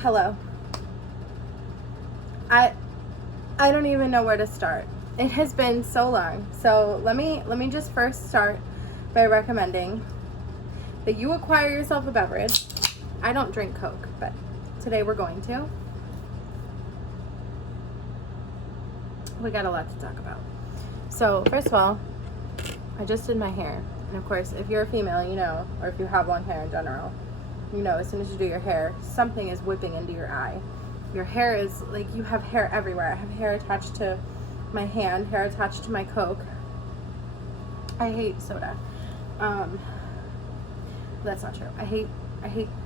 Hello. I don't even know where to start. It has been so long. So let me just first start by recommending that you acquire yourself a beverage. I don't drink Coke, but today we're going to. We got a lot to talk about. So first of all, I just did my hair. And of course, if you're a female, you know, or if you have long hair in general, you know, as soon as you do your hair, something is whipping into your eye. Your hair is like, you have hair everywhere. I have hair attached to my hand, hair attached to my Coke. I hate soda. That's not true. I hate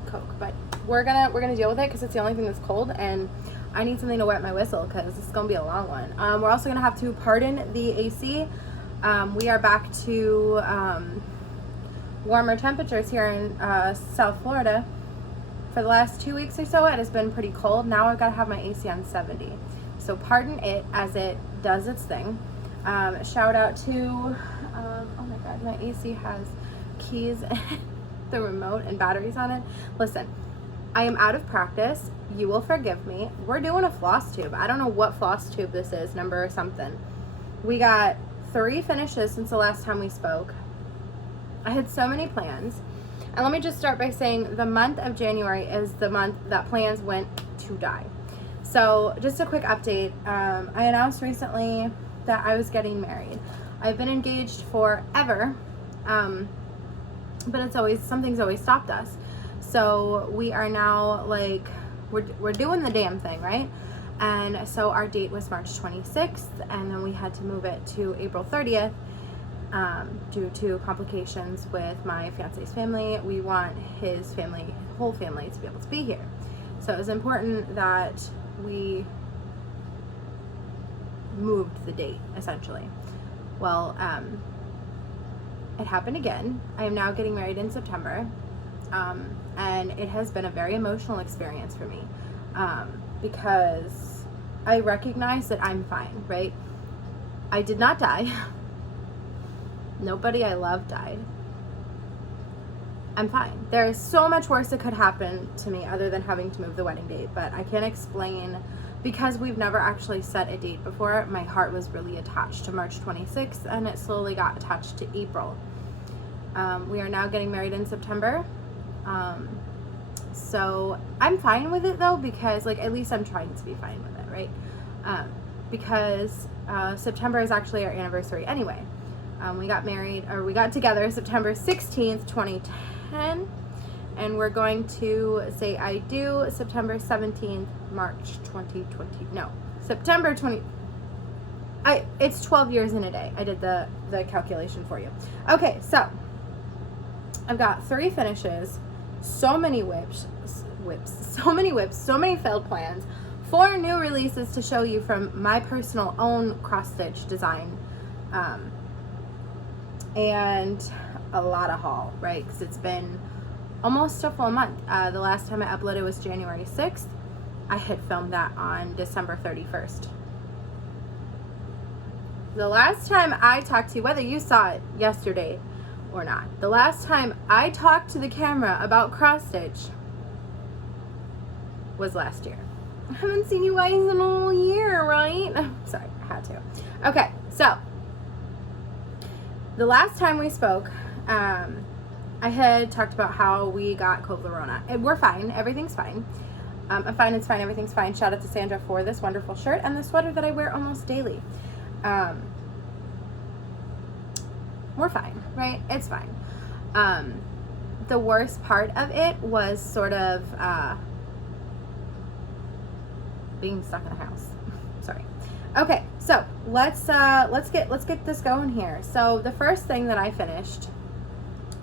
Coke, but we're gonna deal with it because it's the only thing that's cold, and I need something to wet my whistle because it's gonna be a long one. We're also gonna have to pardon the AC. We are back to warmer temperatures here in South Florida. For the last 2 weeks or so, it has been pretty cold. Now I've got to have my AC on 70. So pardon it as it does its thing. Shout out to, oh my God, my AC has keys, the remote, and batteries on it. Listen, I am out of practice. You will forgive me. We're doing a Flosstube. I don't know what Flosstube this is, number or something. We got 3 finishes since the last time we spoke. I had so many plans. And let me just start by saying the month of January is the month that plans went to die. So just a quick update. I announced recently that I was getting married. I've been engaged forever, but something's always stopped us. So we are now like, we're doing the damn thing, right? And so our date was March 26th, and then we had to move it to April 30th. Due to complications with my fiance's family. We want his whole family to be able to be here. So it was important that we moved the date, essentially. Well, it happened again. I am now getting married in September, and it has been a very emotional experience for me, because I recognize that I'm fine, right? I did not die. Nobody I love died. I'm fine. There is so much worse that could happen to me other than having to move the wedding date, but I can't explain because we've never actually set a date before. My heart was really attached to March 26th, and it slowly got attached to April. We are now getting married in September. So I'm fine with it though, because like, at least I'm trying to be fine with it, right? Because September is actually our anniversary anyway. We got together September 16th, 2010, and we're going to say I do September 17th, March 2020. No, September 20. It's 12 years in a day. I did the calculation for you. Okay, so I've got 3 finishes, so many whips, so many failed plans, 4 new releases to show you from my personal own cross-stitch design. And a lot of haul, right? Because it's been almost a full month. The last time I uploaded was January 6th. I had filmed that on December 31st. The last time I talked to you, whether you saw it yesterday or not, the last time I talked to the camera about cross stitch was last year. I haven't seen you guys in a whole year, right? Sorry, I had to. Okay, so the last time we spoke, I had talked about how we got Cove-La-Rona. We're fine. Everything's fine. I'm fine. It's fine. Everything's fine. Shout out to Sandra for this wonderful shirt and the sweater that I wear almost daily. We're fine, right? It's fine. The worst part of it was sort of being stuck in the house. Sorry. Okay, so let's get this going here. So the first thing that I finished,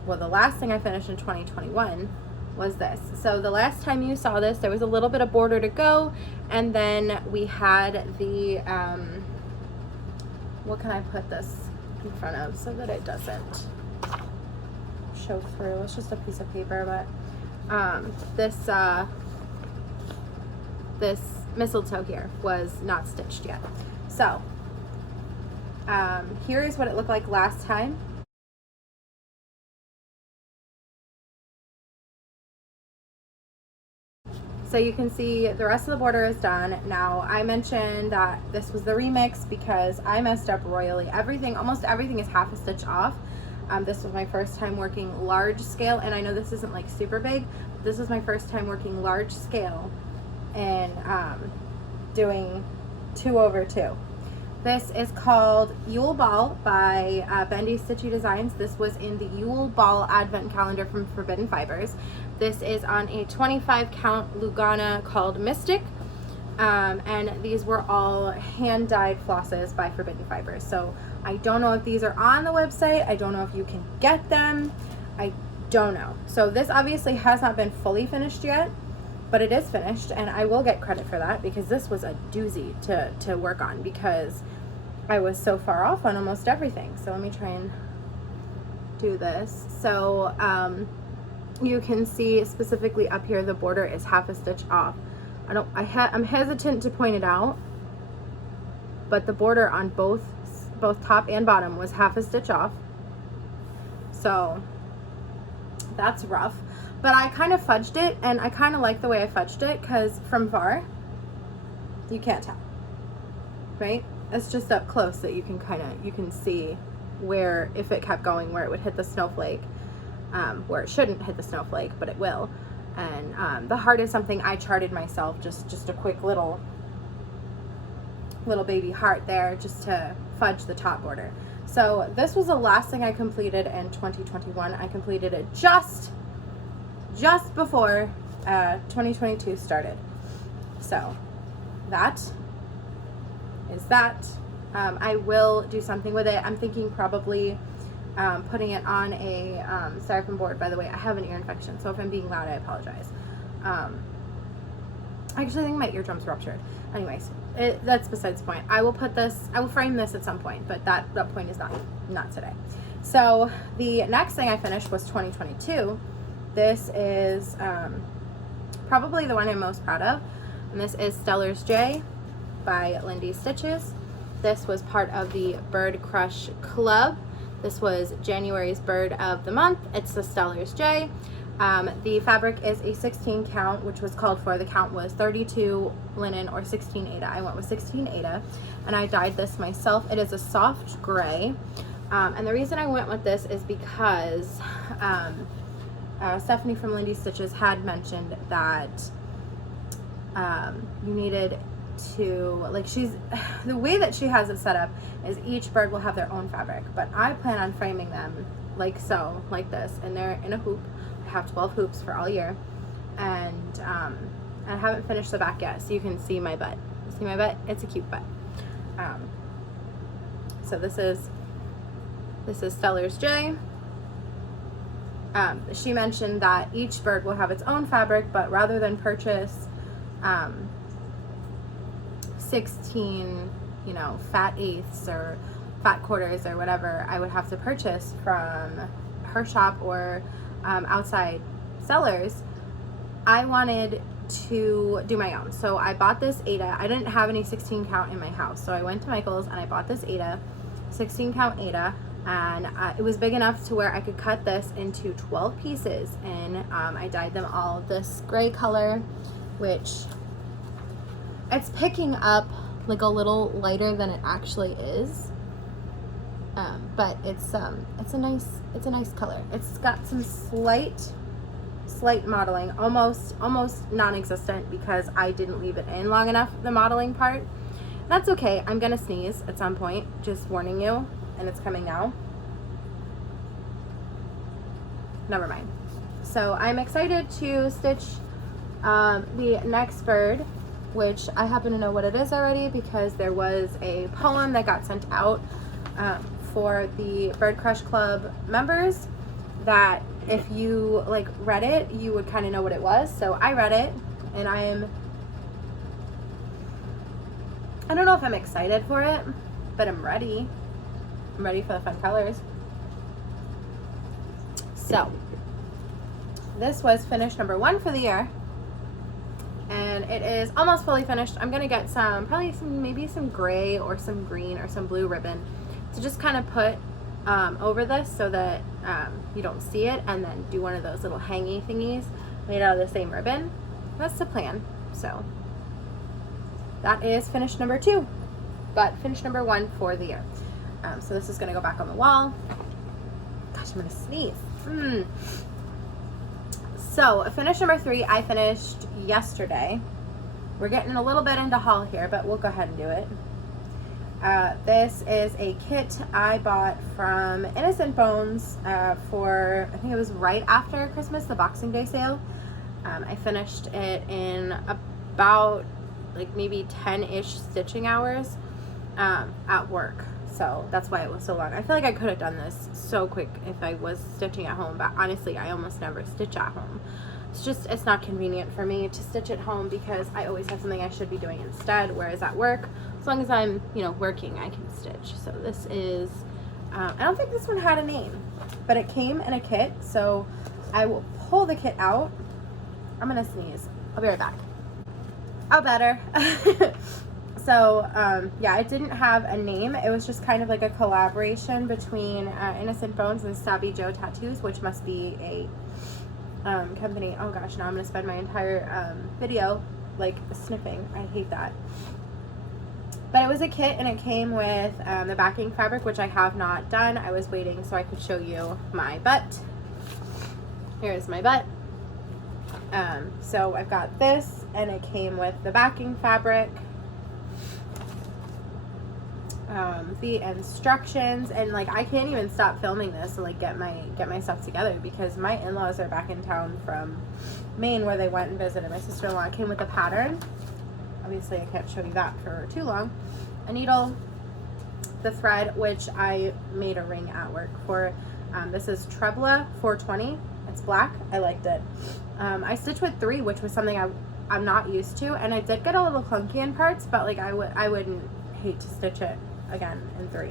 well, the last thing I finished in 2021 was this. So the last time you saw this, there was a little bit of border to go, and then we had the what can I put this in front of so that it doesn't show through? It's just a piece of paper, but this mistletoe here was not stitched yet. So here is what it looked like last time. So you can see the rest of the border is done. Now, I mentioned that this was the remix because I messed up royally. Almost everything is half a stitch off. This was my first time working large scale, and I know this isn't like super big. But this was my first time working large scale and doing 2/2. This is called Yule Ball by Bendy Stitchy Designs. This was in the Yule Ball Advent Calendar from Forbidden Fibers. This is on a 25 count Lugana called Mystic. And these were all hand dyed flosses by Forbidden Fibers. So I don't know if these are on the website. I don't know if you can get them. I don't know. So this obviously has not been fully finished yet, but it is finished, and I will get credit for that because this was a doozy to work on because I was so far off on almost everything. So let me try and do this. So you can see specifically up here the border is half a stitch off. I'm hesitant to point it out, but the border on both top and bottom was half a stitch off. So that's rough. But I kind of fudged it, and I kind of like the way I fudged it because from far, you can't tell, right? It's just up close that you can see where, if it kept going, where it would hit the snowflake, where it shouldn't hit the snowflake, but it will. And the heart is something I charted myself, just a quick little baby heart there just to fudge the top border. So this was the last thing I completed in 2021. I completed it just before 2022 started. So that is that. I will do something with it. I'm thinking probably putting it on a styrofoam board. By the way, I have an ear infection, so if I'm being loud, I apologize. I actually think my eardrum's ruptured. Anyways, that's besides the point. I will frame this at some point, but that point is not today. So the next thing I finished was 2022. This is probably the one I'm most proud of, and this is Stellar's J by Lindy Stitches. This was part of the Bird Crush Club. This was January's bird of the month. It's the Stellar's J. The fabric is a 16 count, which was called for. The count was 32 linen or 16 Aida. I went with 16 Aida, and I dyed this myself. It is a soft gray, and the reason I went with this is because Stephanie from Lindy Stitches had mentioned that you needed to, like, the way that she has it set up is each bird will have their own fabric, but I plan on framing them like this, and they're in a hoop. I have 12 hoops for all year, and I haven't finished the back yet, so you can see my butt. See my butt? It's a cute butt. So this is Stellar's J. She mentioned that each bird will have its own fabric, but rather than purchase 16, fat eighths or fat quarters or whatever, I would have to purchase from her shop or outside sellers. I wanted to do my own, so I bought this Aida. I didn't have any 16 count in my house, so I went to Michael's and I bought this Aida, 16 count Aida, and it was big enough to where I could cut this into 12 pieces, and I dyed them all this gray color, which it's picking up like a little lighter than it actually is, but it's a nice color. It's got some slight modeling, almost non-existent, because I didn't leave it in long enough, the modeling part. That's okay. I'm gonna sneeze at some point, just warning you, and it's coming now. Never mind. So I'm excited to stitch the next bird, which I happen to know what it is already because there was a poem that got sent out for the Bird Crush Club members that if you read it, you would kind of know what it was. So I read it, and I don't know if I'm excited for it, but I'm ready. I'm ready for the fun colors. So this was finished number 1 for the year, and it is almost fully finished. I'm gonna get maybe some gray or some green or some blue ribbon to just kind of put over this so that you don't see it, and then do one of those little hangy thingies made out of the same ribbon. that's the plan. So that is finish number 2, but finish number 1 for the year. So this is gonna go back on the wall. Gosh, I'm gonna sneeze. So finish number 3, I finished yesterday. We're getting a little bit into haul here, but we'll go ahead and do it. This is a kit I bought from Innocent Bones for, I think it was right after Christmas, the Boxing Day sale. I finished it in about like maybe 10-ish stitching hours at work. So that's why it was so long. I feel like I could have done this so quick if I was stitching at home, but honestly, I almost never stitch at home. It's not convenient for me to stitch at home because I always have something I should be doing instead, whereas at work, as long as I'm, you know, working, I can stitch. So this is, I don't think this one had a name, but it came in a kit, so I will pull the kit out. I'm gonna sneeze. I'll be right back. Oh, better. So, yeah, it didn't have a name. It was just kind of like a collaboration between Innocent Bones and Stabby Joe Tattoos, which must be a company. Oh gosh, now I'm gonna spend my entire video like sniffing. I hate that. But it was a kit, and it came with the backing fabric, which I have not done. I was waiting so I could show you my butt. Here's my butt. So I've got this, and it came with the backing fabric, the instructions, and like I can't even stop filming this to like get my stuff together because my in-laws are back in town from Maine where they went and visited my sister-in-law. It came with a pattern. Obviously I can't show you that for too long. A needle, the thread, which I made a ring at work for. This is Trebla 420. It's black. I liked it. I stitched with 3, which was something I'm not used to, and I did get a little clunky in parts, but like I wouldn't hate to stitch it again in 3.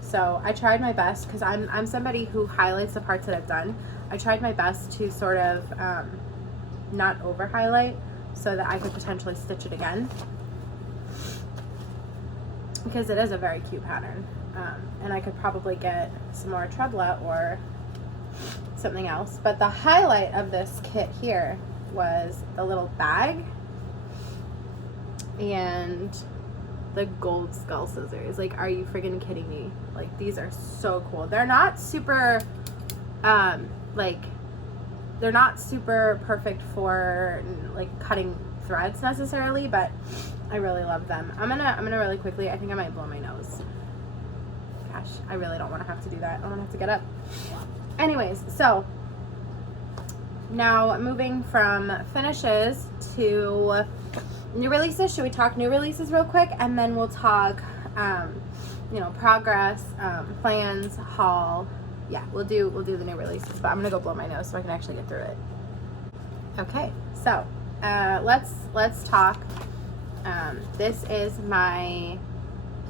So I tried my best because I'm somebody who highlights the parts that I've done. I tried my best to sort of not over highlight so that I could potentially stitch it again, because it is a very cute pattern, and I could probably get some more Trebla or something else. But the highlight of this kit here was the little bag and the gold skull scissors. Like, are you friggin' kidding me? Like, these are so cool. They're not super like, they're not super perfect for like cutting threads necessarily, but I really love them. I'm gonna really quickly, I think I might blow my nose. Gosh, I really don't want to have to do that. I don't want to have to get up. Anyways, so now moving from finishes to new releases. Should we talk new releases real quick, and then we'll talk you know, progress, plans, haul. Yeah, we'll do the new releases, but I'm gonna go blow my nose so I can actually get through it. Okay, so let's talk. This is my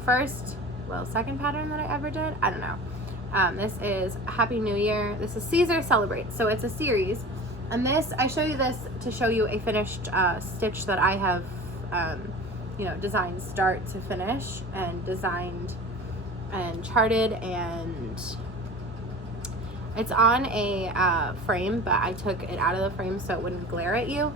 second pattern that I ever did. I don't know. This is Happy New Year. This is Caesar Celebrate, so it's a series. And this, I show you this to show you a finished stitch that I have, you know, designed start to finish, and designed and charted, and it's on a frame, but I took it out of the frame so it wouldn't glare at you.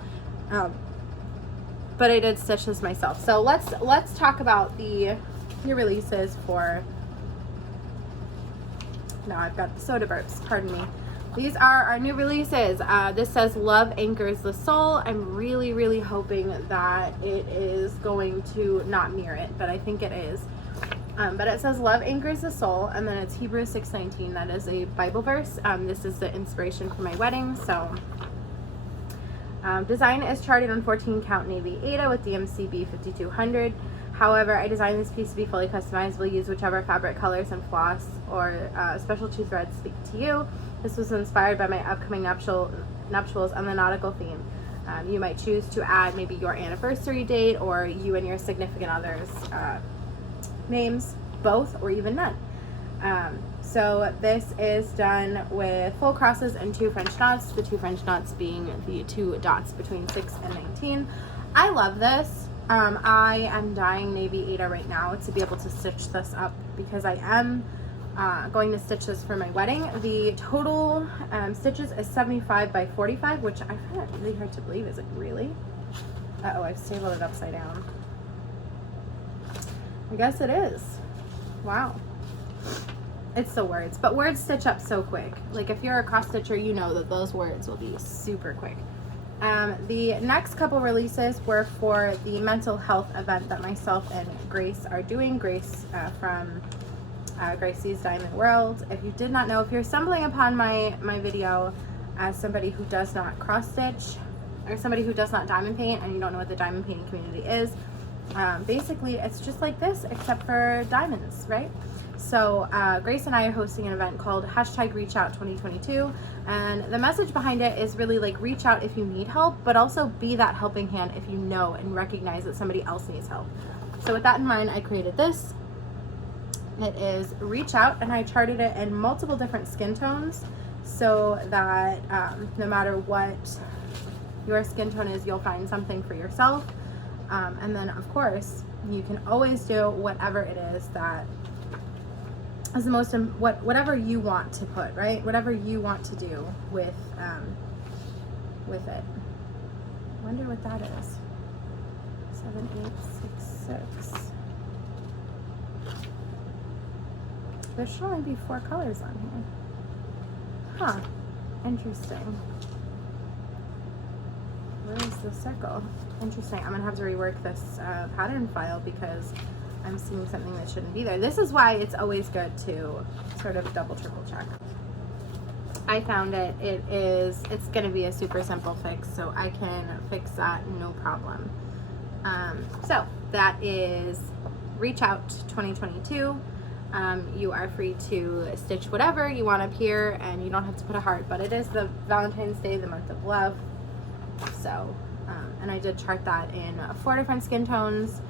But I did stitch this myself. So let's talk about the new releases for. Now I've got the soda burps. Pardon me. These are our new releases. This says Love Anchors the Soul. I'm really hoping that it is going to not mirror it, but I think it is. But it says Love Anchors the Soul, and then it's Hebrews 6:19. That is a Bible verse. This is the inspiration for my wedding. So design is charted on 14 count Navy Aida with DMC B5200. However, I designed this piece to be fully customizable. Use whichever fabric colors and floss or specialty threads speak to you. This was inspired by my upcoming nuptials and the nautical theme. You might choose to add maybe your anniversary date or you and your significant other's names, both or even none. So this is done with full crosses and 2 French knots, the 2 French knots being the 2 dots between 6 and 19. I love this. I am dyeing Navy Aida right now to be able to stitch this up because I am going to stitch this for my wedding. The total stitches is 75 by 45, which I find it really hard to believe. Is it really? Uh-oh, I've stapled it upside down. I guess it is. Wow. It's the words, but words stitch up so quick. Like if you're a cross stitcher, you know that those words will be super quick. The next couple releases were for the mental health event that myself and Grace are doing. Grace from Gracie's Diamond World. If you did not know, if you're stumbling upon my video as somebody who does not cross stitch or somebody who does not diamond paint and you don't know what the diamond painting community is, basically it's just like this except for diamonds, right? So Grace and I are hosting an event called #ReachOut2022, and the message behind it is really like reach out if you need help, but also be that helping hand if you know and recognize that somebody else needs help. So with that in mind, I created this. It is Reach Out, and I charted it in multiple different skin tones so that no matter what your skin tone is, you'll find something for yourself. And then of course you can always do whatever it is that is the most whatever you want to put, right? Whatever you want to do with it. I wonder what that is. 7866. There should only be 4 colors on here. Huh. Interesting. Where is the circle? Interesting. I'm gonna have to rework this pattern file because I'm seeing something that shouldn't be there. This is why it's always good to sort of double, triple check. I found it. It's gonna be a super simple fix, so I can fix that no problem. So that is Reach Out 2022. You are free to stitch whatever you want up here, and you don't have to put a heart, but it is the Valentine's Day, the month of love. So, and I did chart that in 4 different skin tones.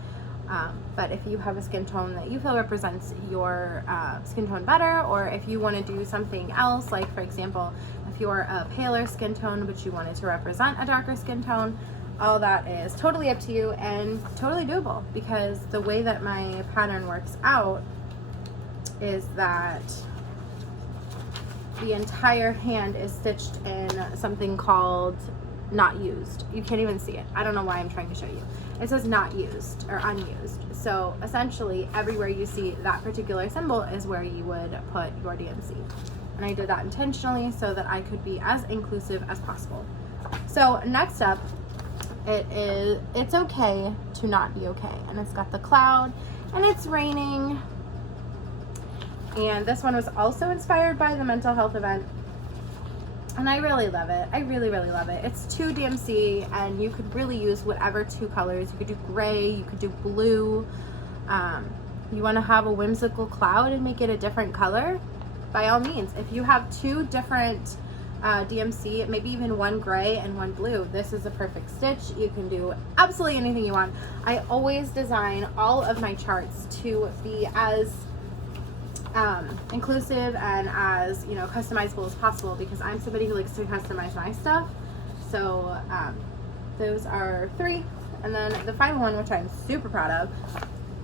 But if you have a skin tone that you feel represents your skin tone better, or if you want to do something else, like for example, if you're a paler skin tone but you wanted to represent a darker skin tone, all that is totally up to you and totally doable, because the way that my pattern works out is that the entire hand is stitched in something called not used. You can't even see it. I don't know why I'm trying to show you. It says not used or unused. So essentially everywhere you see that particular symbol is where you would put your DMC. And I did that intentionally so that I could be as inclusive as possible. So next up, it's okay to not be okay. And it's got the cloud and it's raining. And this one was also inspired by the mental health event. And I really love it. I really, really love it. It's 2 DMC, and you could really use whatever 2 colors. You could do gray, you could do blue. You want to have a whimsical cloud and make it a different color? By all means. If you have 2 different DMC, maybe even 1 gray and 1 blue, this is a perfect stitch. You can do absolutely anything you want. I always design all of my charts to be as inclusive and as, you know, customizable as possible, because I'm somebody who likes to customize my stuff. So those are 3, and then the final one, which I'm super proud of,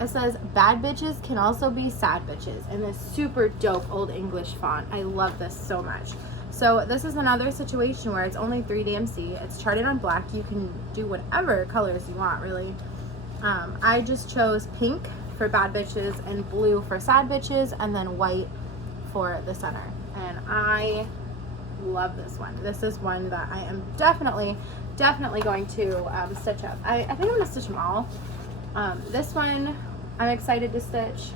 it says bad bitches can also be sad bitches, in this super dope old English font. I love this so much. So this is another situation where it's only 3 DMC. It's charted on black. You can do whatever colors you want, really. I just chose pink for bad bitches and blue for sad bitches, and then white for the center. And I love this one. This is one that I am definitely going to stitch up. I think I'm gonna stitch them all. This one I'm excited to stitch.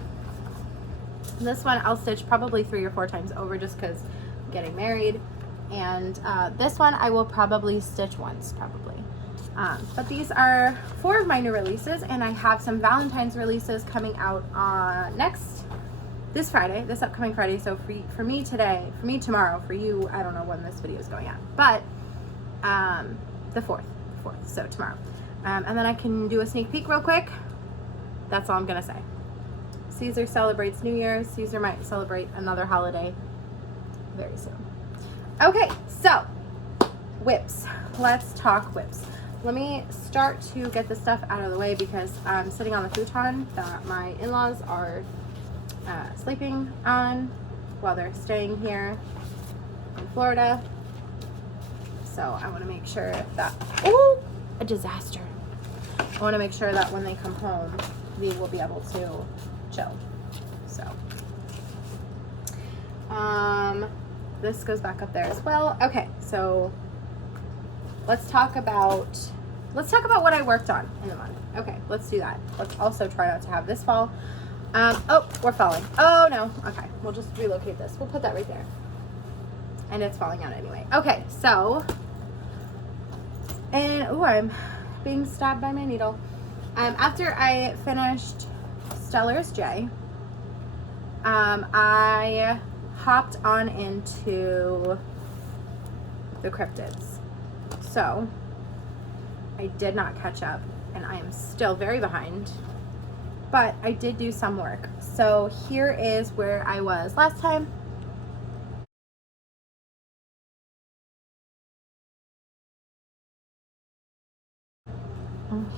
This one I'll stitch probably 3 or 4 times over, just because I'm getting married. And this one I will probably stitch once, probably. But these are 4 of my new releases, and I have some Valentine's releases coming out this Friday, this upcoming Friday. So for me today, for me tomorrow, for you, I don't know when this video is going out, but the 4th, so tomorrow. And then I can do a sneak peek real quick. That's all I'm gonna say. Caesar celebrates New Year's. Caesar might celebrate another holiday very soon. Okay, so whips. Let's talk whips. Let me start to get this stuff out of the way, because I'm sitting on the futon that my in-laws are sleeping on while they're staying here in Florida. So I want to make sure that, oh, a disaster. I want to make sure that when they come home, we will be able to chill. So, this goes back up there as well. Okay, so let's talk about what I worked on in the month. Okay, let's do that. Let's also try not to have this fall. Oh, we're falling. Oh no. Okay, we'll just relocate this. We'll put that right there. And it's falling out anyway. Okay, so, and oh, I'm being stabbed by my needle. After I finished Stellar's J, I hopped on into the cryptids. So I did not catch up, and I am still very behind, but I did do some work. So here is where I was last time.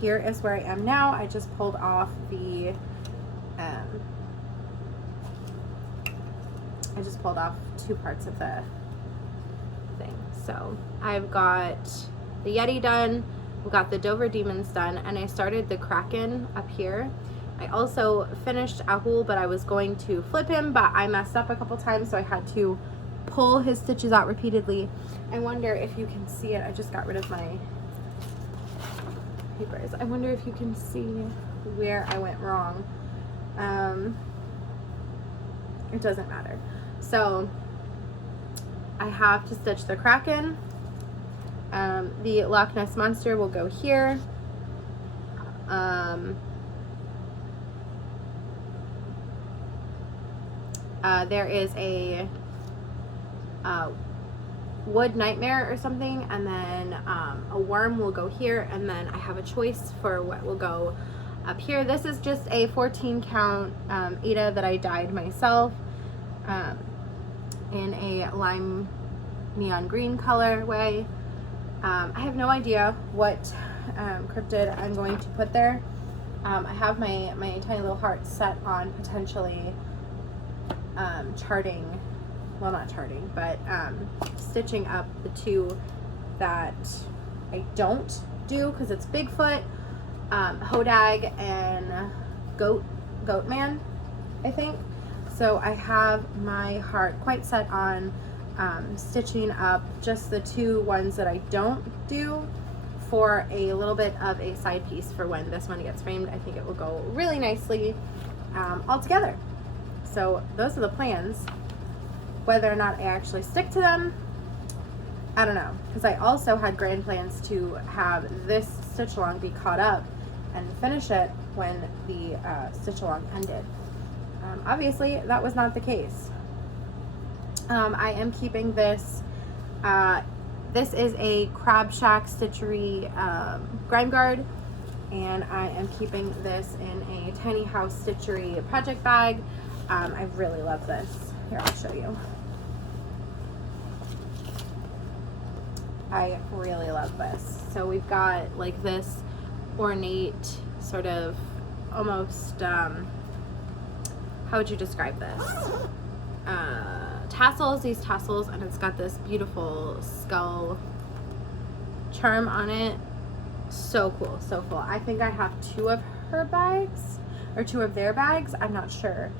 Here is where I am now. I just pulled off the I just pulled off 2 parts of the thing. So I've got the Yeti done, we got the Dover Demons done, and I started the Kraken up here. I also finished Ahul, but I was going to flip him, but I messed up a couple times, so I had to pull his stitches out repeatedly. I wonder if you can see it. I just got rid of my papers. I wonder if you can see where I went wrong. It doesn't matter. So I have to stitch the Kraken. The Loch Ness Monster will go here. There is a Wood Nightmare or something, and then a worm will go here, and then I have a choice for what will go up here. This is just a 14 count Ada that I dyed myself in a lime neon green colorway. I have no idea what cryptid I'm going to put there. I have my tiny little heart set on potentially charting, well, not charting, but stitching up the 2 that I don't do because it's Bigfoot, Hodag, and Goatman, I think. So I have my heart quite set on stitching up just the 2 ones that I don't do for a little bit of a side piece for when this one gets framed. I think it will go really nicely all together. So those are the plans. Whether or not I actually stick to them, I don't know, because I also had grand plans to have this stitch along be caught up and finish it when the stitch along ended. Obviously that was not the case. I am keeping this, this is a Crab Shack Stitchery grime guard, and I am keeping this in a Tiny House Stitchery project bag. I really love this. Here, I'll show you. I really love this. So we've got like this ornate sort of almost, how would you describe this? Tassels, these tassels, and it's got this beautiful skull charm on it. So cool, so cool. I think I have 2 of her bags, or 2 of their bags, I'm not sure.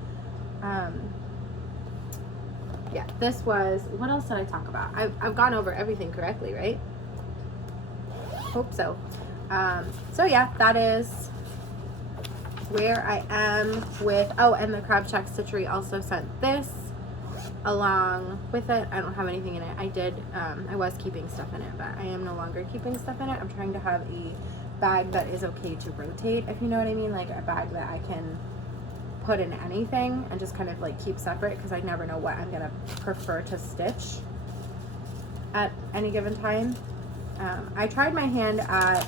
Yeah, this was, what else did I talk about? I've gone over everything correctly, right? Hope so. So yeah, that is where I am with, oh, and the Crab Shack Stitchery also sent this along with it. I don't have anything in it. I did, I was keeping stuff in it, but I am no longer keeping stuff in it. I'm trying to have a bag that is okay to rotate, if you know what I mean, like a bag that I can put in anything and just kind of like keep separate, because I never know what I'm gonna prefer to stitch at any given time. I tried my hand at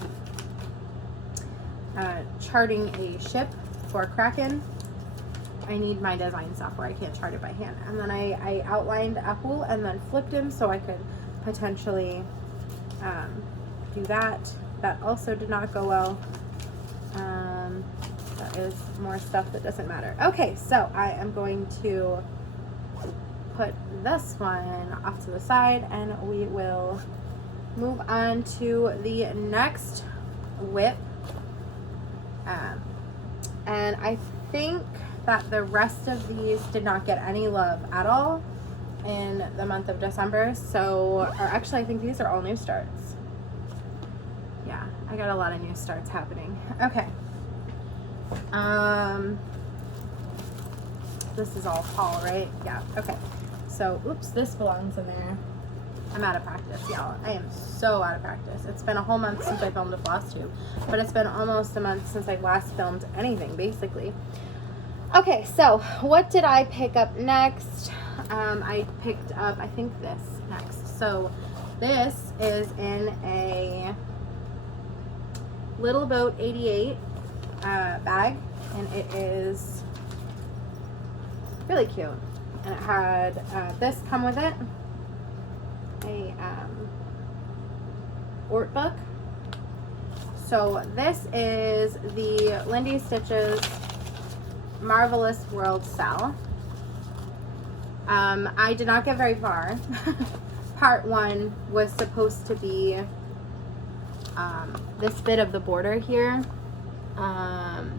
charting a ship for Kraken. I need my design software. I can't chart it by hand. And then I outlined Apple and then flipped him so I could potentially do that. That also did not go well. That is more stuff that doesn't matter. Okay, so I am going to put this one off to the side, and we will move on to the next whip. And I think that the rest of these did not get any love at all in the month of December. So, or actually I think these are all new starts. Yeah, I got a lot of new starts happening. Okay. This is all fall, right? Yeah, okay. So, oops, this belongs in there. I'm out of practice, y'all. I am so out of practice. It's been a whole month since I filmed a Flosstube, but it's been almost a month since I last filmed anything, basically. Okay, so what did I pick up next? I picked up, I think, this next. So this is in a Little Boat 88 bag, and it is really cute. And it had this come with it, a art book. So this is the Lindy Stitches Marvelous World Cell. I did not get very far. Part 1 was supposed to be this bit of the border here,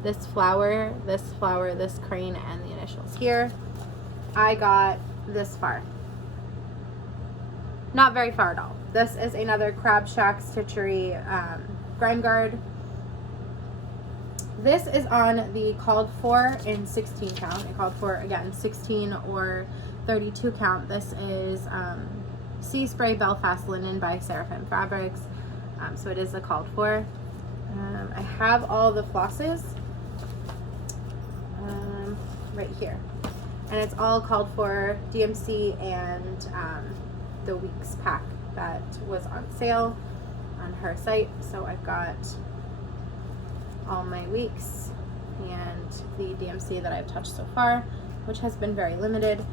this flower, this crane, and the initials here. I got this far. Not very far at all. This is another Crab Shack Stitchery grime guard. This is on the called for in 16 count. It called for, again, 16 or 32 count. This is Sea Spray Belfast Linen by Seraphim Fabrics. So it is a called for. I have all the flosses right here. And it's all called for DMC and the week's pack that was on sale on her site. So I've got all my weeks and the DMC that I've touched so far, which has been very limited.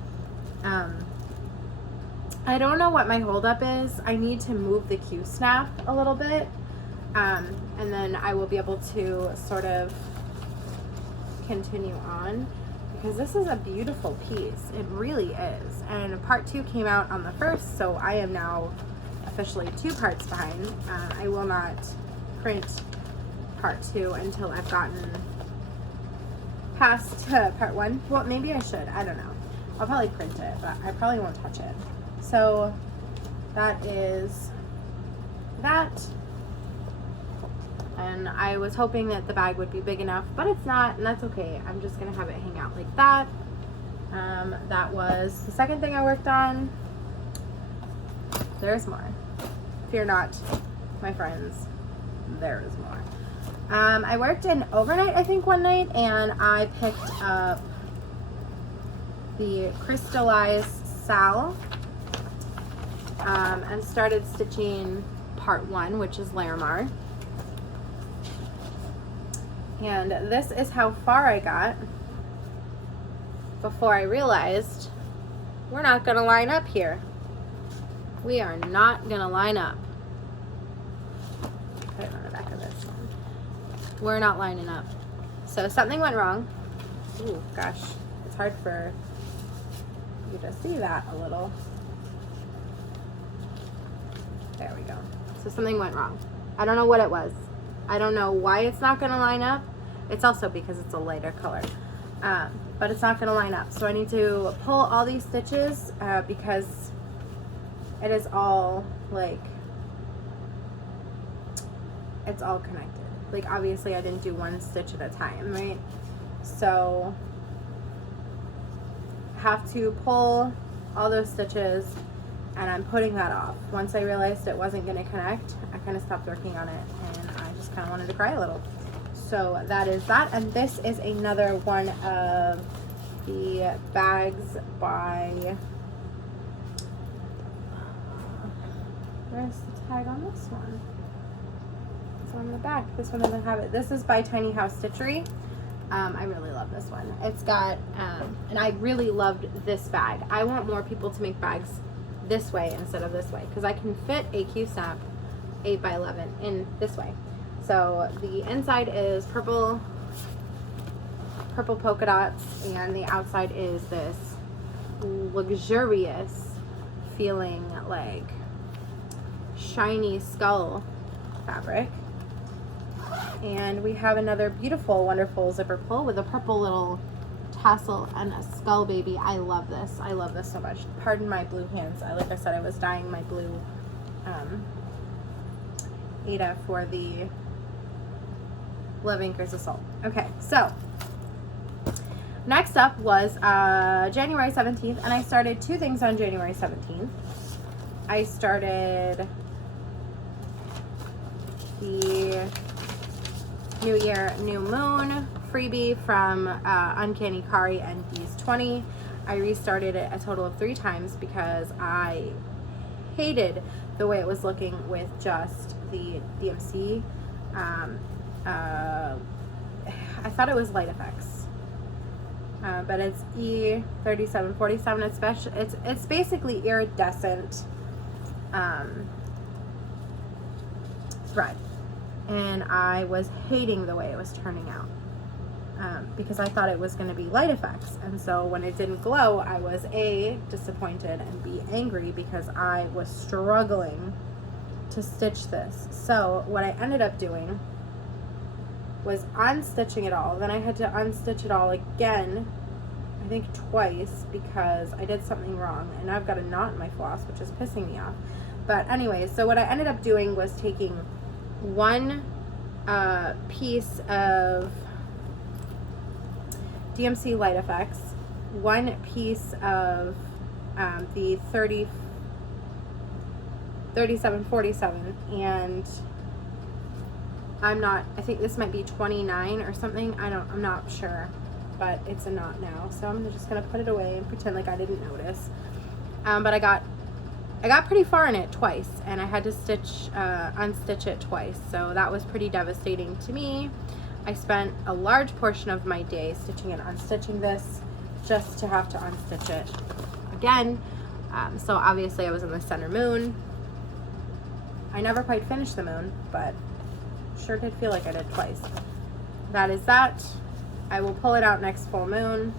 I don't know what my holdup is. I need to move the Q snap a little bit, and then I will be able to sort of continue on, because this is a beautiful piece. It really is. And part 2 came out on the 1st, so I am now officially 2 parts behind. I will not print part 2 until I've gotten past part 1. Well, maybe I should. I don't know. I'll probably print it, but I probably won't touch it. So that is that. And I was hoping that the bag would be big enough, but it's not, and that's okay. I'm just gonna have it hang out like that. That was the second thing I worked on. There's more. Fear not, my friends, there is more. I worked in overnight, I think, one night, and I picked up the crystallized Sal and started stitching part 1, which is Larimar. And this is how far I got before I realized we're not going to line up here. We are not going to line up. Put it on the back of this one. We're not lining up. So something went wrong. Ooh, gosh. It's hard for you to see that a little. There we go. So something went wrong. I don't know what it was. I don't know why it's not going to line up. It's also because it's a lighter color. But it's not going to line up. So I need to pull all these stitches because it is all, like, it's all connected. Like, obviously I didn't do one stitch at a time, right? So have to pull all those stitches, and I'm putting that off. Once I realized it wasn't going to connect, I kind of stopped working on it, and I just kind of wanted to cry a little. So that is that, and this is another one of the bags by, where's the tag on this one? It's on the back. This one doesn't have it. This is by Tiny House Stitchery. I really love this one. It's got, and I really loved this bag. I want more people to make bags this way instead of this way, because I can fit a Q-snap 8x11 in this way. So the inside is purple purple polka dots, and the outside is this luxurious feeling like shiny skull fabric. And we have another beautiful, wonderful zipper pull with a purple little tassel and a skull baby. I love this. I love this so much. Pardon my blue hands. Like I said, I was dyeing my blue Ada for the Love Anchors Assault. Okay, so next up was January 17th, and I started two things on January 17th. I started the New Year, New Moon freebie from Uncanny Kari and Bees 20. I restarted it a total of 3 times because I hated the way it was looking with just the DMC. I thought it was light effects, but it's E3747. It's basically iridescent thread, and I was hating the way it was turning out because I thought it was going to be light effects, and so when it didn't glow, I was A, disappointed, and B, angry because I was struggling to stitch this. So what I ended up doing was unstitching it all. Then I had to unstitch it all again, I think twice, because I did something wrong, and I've got a knot in my floss, which is pissing me off. But anyway, so what I ended up doing was taking one piece of DMC Light Effects, one piece of the 3747, and I think this might be 29 or something. I'm not sure, but it's a knot now. So I'm just gonna put it away and pretend like I didn't notice. But I got pretty far in it twice, and I had to unstitch it twice. So that was pretty devastating to me. I spent a large portion of my day stitching and unstitching this just to have to unstitch it again. So obviously I was in the center moon. I never quite finished the moon, but sure did feel like I did twice. That is that. I will pull it out next full moon.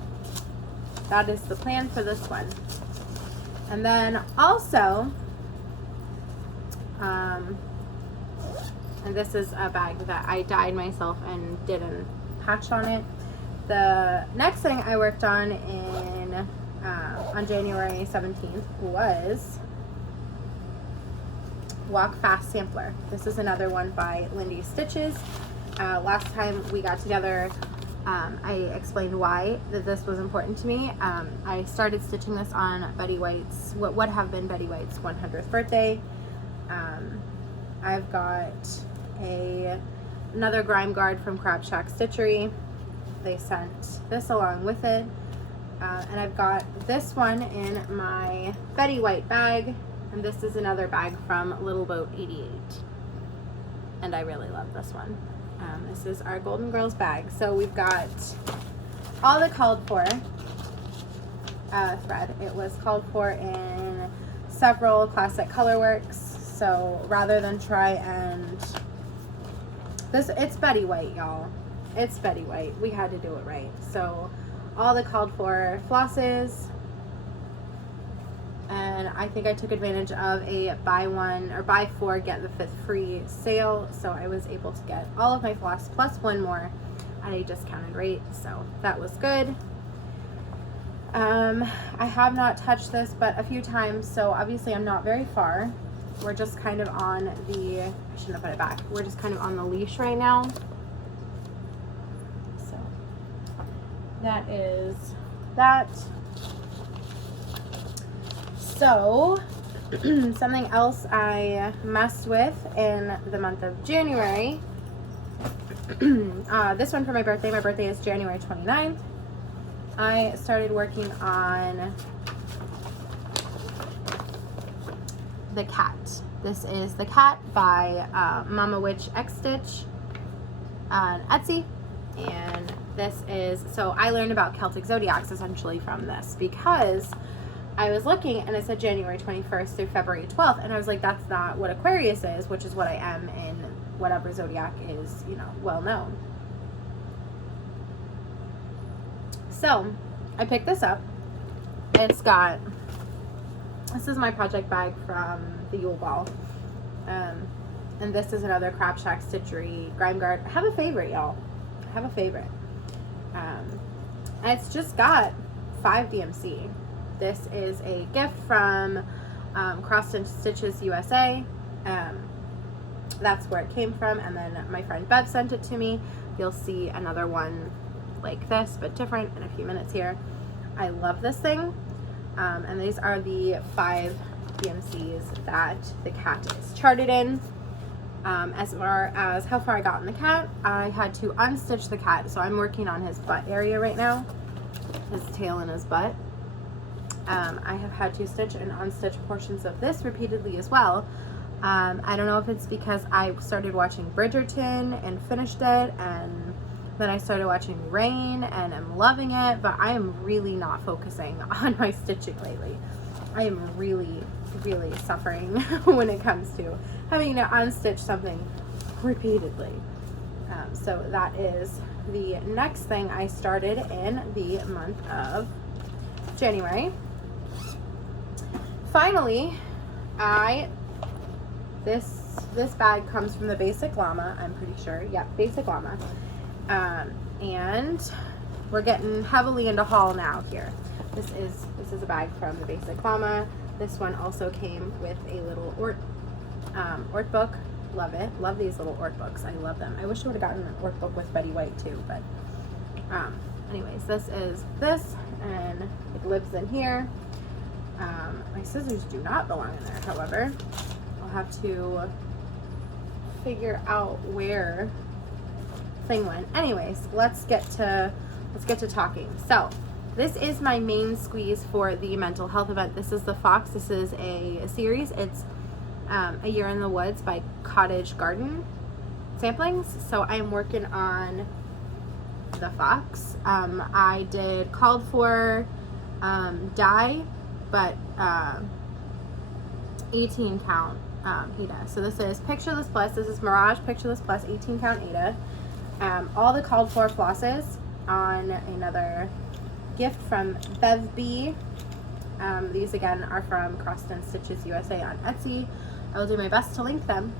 That is the plan for this one. And then also, and this is a bag that I dyed myself and didn't patch on it. The next thing I worked on on January 17th was Walk Fast Sampler. This is another one by Lindy Stitches. Last time we got together, I explained why that this was important to me. I started stitching this on Betty White's, what would have been Betty White's 100th birthday. I've got another grime guard from Crab Shack Stitchery. They sent this along with it. And I've got this one in my Betty White bag. And this is another bag from Little Boat 88. And I really love this one. This is our Golden Girls bag. So we've got all the called for thread. It was called for in several classic colorworks. So rather than try and it's Betty White, y'all. It's Betty White. We had to do it right. So all the called for flosses. And I think I took advantage of a buy 1 or buy 4 get the 5th free sale, so I was able to get all of my floss plus one more at a discounted rate, so that was good. I have not touched this but a few times, so obviously I'm not very far. We're just kind of on the, I shouldn't have put it back, we're just kind of on the leash right now. So that is that. So, something else I messed with in the month of January, this one for my birthday. My birthday is January 29th. I started working on the cat. This is the cat by Mama Witch X Stitch on Etsy. And this is, so I learned about Celtic zodiacs essentially from this because I was looking and it said January 21st through February 12th, and I was like, that's not what Aquarius is, which is what I am in whatever zodiac is, well known. So I picked this up. It's got, this is my project bag from the Yule Ball. And this is another Crab Shack Stitchery Grime Guard. I have a favorite, y'all. I have a favorite. And it's just got 5 DMC. This is a gift from Cross Stitches USA. That's where it came from. And then my friend Bev sent it to me. You'll see another one like this, but different, in a few minutes here. I love this thing. And these are the 5 DMCs that the cat is charted in. As far as how far I got in the cat, I had to unstitch the cat. So I'm working on his butt area right now, his tail and his butt. I have had to stitch and unstitch portions of this repeatedly as well. I don't know if it's because I started watching Bridgerton and finished it, and then I started watching Rain and I'm loving it, but I am really not focusing on my stitching lately. I am really suffering when it comes to having to unstitch something repeatedly. So that is the next thing I started in the month of January. Finally, this bag comes from the Basic Llama, I'm pretty sure. Yeah, Basic Llama. And we're getting heavily into haul now here. This is a bag from the Basic Llama. This one also came with a little Ort book. Love it. Love these little Ort books. I love them. I wish I would have gotten an Ort book with Betty White too, but anyways, this is this, and it lives in here. My scissors do not belong in there, however. I'll have to figure out where thing went. Anyways, let's get to talking. So this is my main squeeze for the mental health event. This is the Fox. This is a series. It's A Year in the Woods by Cottage Garden Samplings. So I am working on the Fox. I did called for die, but 18 count Ada. So this is Picture This Plus. This is Mirage Picture This Plus 18 count Ada. All the called for flosses on another gift from Bev B. These again are from Cross Stitches USA on Etsy. I will do my best to link them.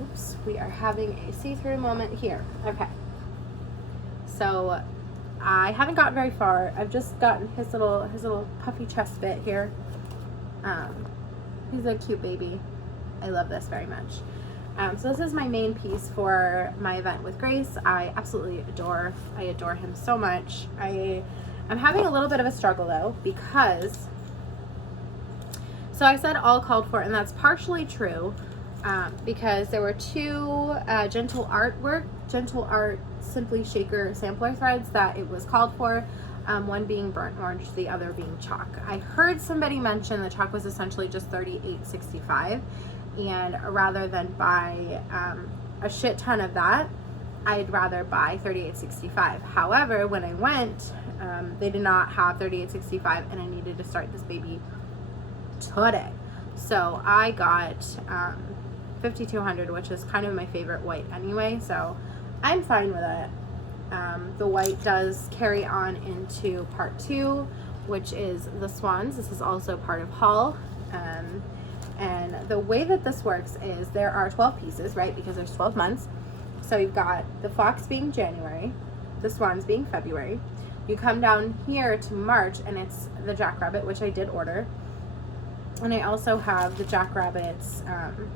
Oops, we are having a see-through moment here. Okay. So I haven't gotten very far. I've just gotten his little puffy chest bit here. He's a cute baby. I love this very much. So this is my main piece for my event with Grace. I absolutely adore him so much. I'm having a little bit of a struggle though, because, so I said all called for, and that's partially true, because there were 2 Gentle Art Simply Shaker sampler threads that it was called for, one being burnt orange, the other being chalk. I heard somebody mention the chalk was essentially just $38.65, and rather than buy a shit ton of that, I'd rather buy $38.65. However, when I went, they did not have $38.65, and I needed to start this baby today. So I got 5200, which is kind of my favorite white anyway, so I'm fine with it. The white does carry on into part 2, which is the swans. This is also part of haul. And the way that this works is there are 12 pieces, right? Because there's 12 months. So you've got the fox being January, the swans being February. You come down here to March, and it's the jackrabbit, which I did order. And I also have the jackrabbit's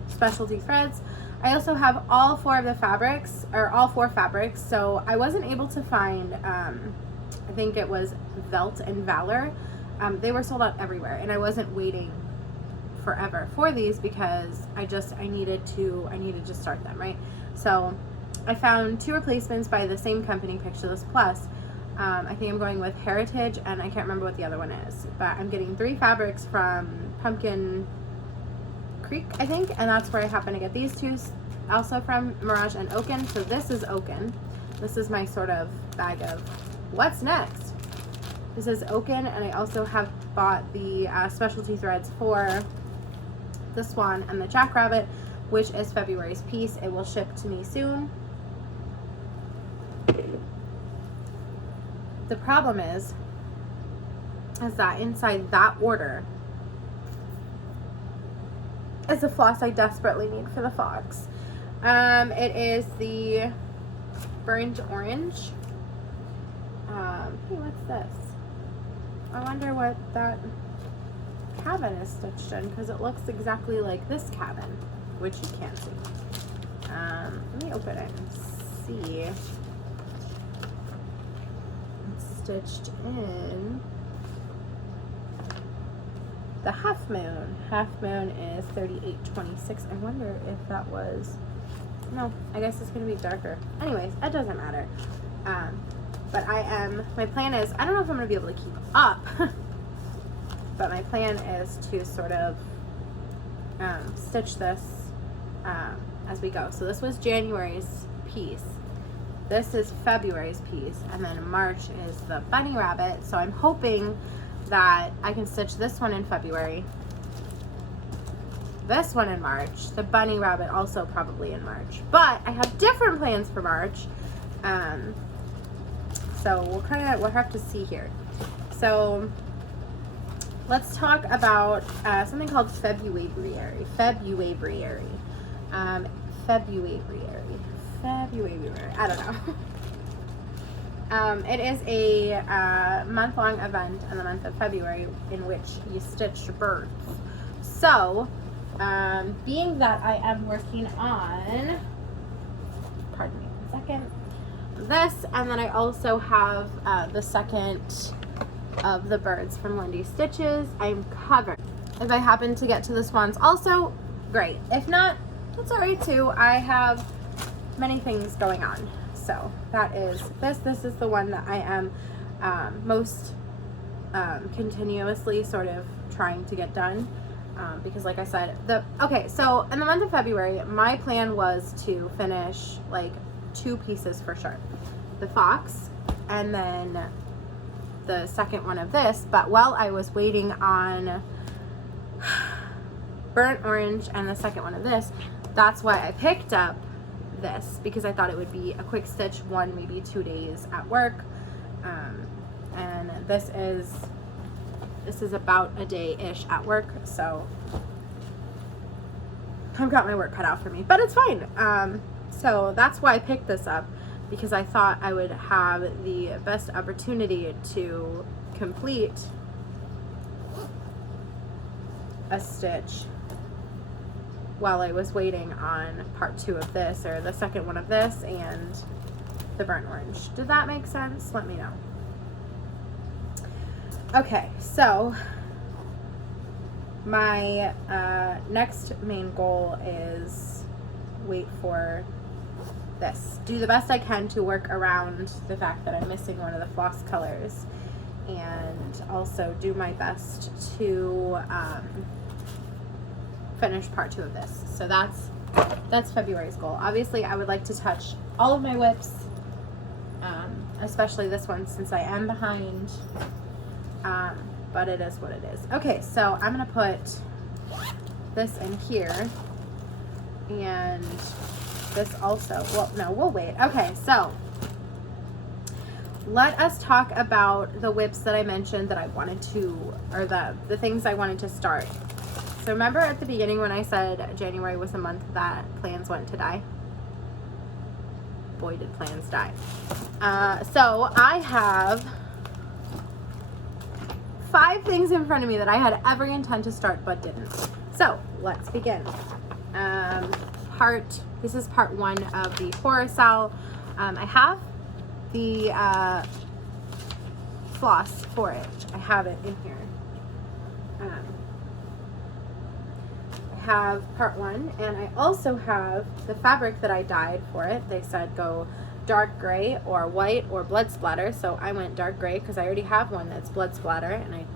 specialty threads. I also have all 4 of the fabrics, or all 4 fabrics. So I wasn't able to find, I think it was Velt and Valor. They were sold out everywhere, and I wasn't waiting forever for these because I needed to start them, right? So I found 2 replacements by the same company, Picture This Plus. I think I'm going with Heritage, and I can't remember what the other one is, but I'm getting 3 fabrics from Pumpkin Creek, I think, and that's where I happen to get these 2, also from Mirage and Oaken. So this is Oaken. This is my sort of bag of what's next. This is Oaken, and I also have bought the specialty threads for the swan and the jackrabbit, which is February's piece. It will ship to me soon. the problem is that inside that order is the floss I desperately need for the fox. It is the burnt orange. Hey, what's this? I wonder what that cabin is stitched in, because it looks exactly like this cabin, which you can't see. Let me open it and see. It's stitched in the half moon. Half moon is 38.26. I wonder if that was, no, I guess it's gonna be darker. Anyways, it doesn't matter. But my plan is, I don't know if I'm gonna be able to keep up, but my plan is to sort of stitch this as we go. So this was January's piece. This is February's piece, and then March is the bunny rabbit. So I'm hoping that I can stitch this one in February, this one in March, the bunny rabbit also probably in March. But I have different plans for March. So we'll have to see here. So let's talk about something called February. I don't know. It is a month-long event in the month of February in which you stitch birds. So, being that I am working on, pardon me 1 second, this, and then I also have the second of the birds from Wendy's Stitches, I'm covered. If I happen to get to the swans also, great. If not, that's alright too. I have many things going on. So that is this. This is the one that I am most continuously sort of trying to get done. Because like I said, so in the month of February, my plan was to finish like 2 pieces for sure. The fox and then the second one of this. But while I was waiting on burnt orange and the second one of this, that's why I picked up this, because I thought it would be a quick stitch, 1 maybe 2 days at work. And this is about a day-ish at work, so I've got my work cut out for me, but it's fine. So that's why I picked this up, because I thought I would have the best opportunity to complete a stitch while I was waiting on part 2 of this, or the second one of this, and the burnt orange. Did that make sense? Let me know. Okay, so my next main goal is wait for this. Do the best I can to work around the fact that I'm missing one of the floss colors, and also do my best to finish part 2 of this. So that's February's goal. Obviously, I would like to touch all of my whips, especially this one since I am behind. But it is what it is. Okay, so I'm gonna put this in here, and this also, well, no, we'll wait. Okay, so let us talk about the whips that I mentioned that I wanted to, or the things I wanted to start. So remember at the beginning when I said January was a month that plans went to die? Boy, did plans die. So I have 5 things in front of me that I had every intent to start but didn't. So let's begin. This is part 1 of the Horror-Cell. I have the floss for it. I have it in here. I have part 1, and I also have the fabric that I dyed for it. They said go dark gray or white or blood splatter, so I went dark gray because I already have one that's blood splatter, and I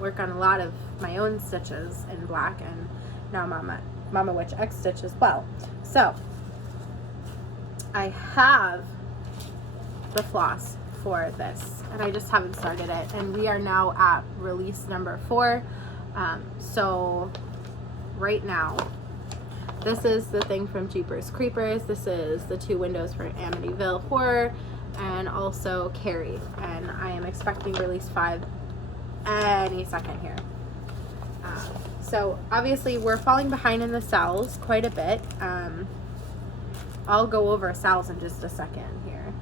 work on a lot of my own stitches in black, and now Mama Witch X stitch as well. So I have the floss for this, and I just haven't started it, and we are now at release number 4. So right now, this is the thing from Jeepers Creepers. This is the 2 windows for Amityville Horror. and also Carrie, and I am expecting release 5 any second here. So obviously we're falling behind in the cells quite a bit. I'll go over cells in just a second here.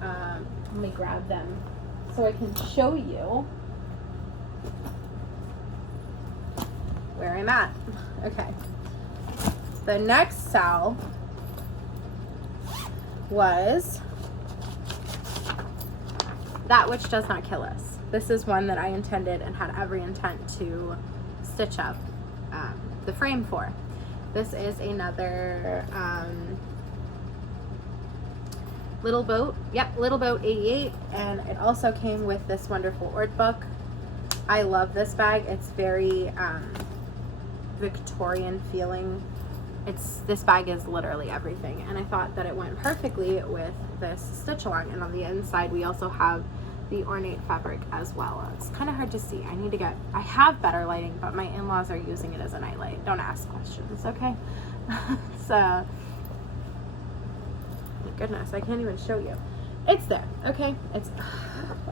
Let me grab them so I can show you where I'm at. Okay. The next cell was That Which Does Not Kill Us. This is one that I intended and had every intent to stitch up the frame for. This is another Little Boat. Yep, Little Boat 88, and it also came with this wonderful art book. I love this bag. It's very Victorian feeling. This bag is literally everything, and I thought that it went perfectly with this stitch along. And on the inside we also have the ornate fabric as well. It's kind of hard to see. I have better lighting, but my in-laws are using it as a nightlight. Don't ask questions, okay? So goodness, I can't even show you. It's there, okay?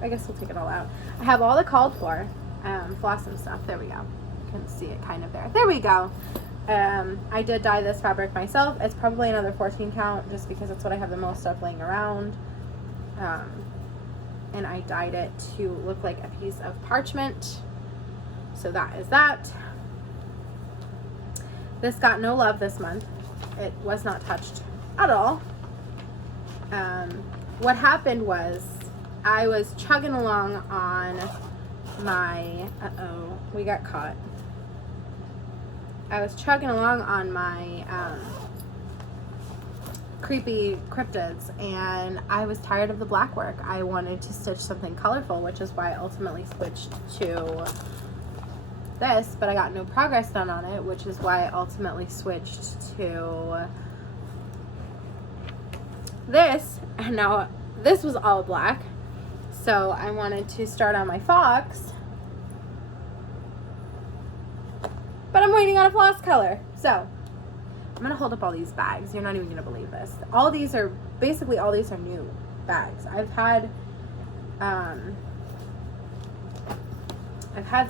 I guess we'll take it all out. I have all the called for floss and stuff. There we go. You can see it kind of there. There we go. I did dye this fabric myself. It's probably another 14 count just because it's what I have the most of laying around. And I dyed it to look like a piece of parchment. So that is that. This got no love this month. It was not touched at all. What happened was I was chugging along on my, we got caught. I was chugging along on my creepy cryptids, and I was tired of the black work. I wanted to stitch something colorful, which is why I ultimately switched to this, but I got no progress done on it, which is why I ultimately switched to this. And now this was all black, so I wanted to start on my fox, but I'm waiting on a floss color. So I'm gonna hold up all these bags. You're not even gonna believe this. Basically all these are new bags. I've had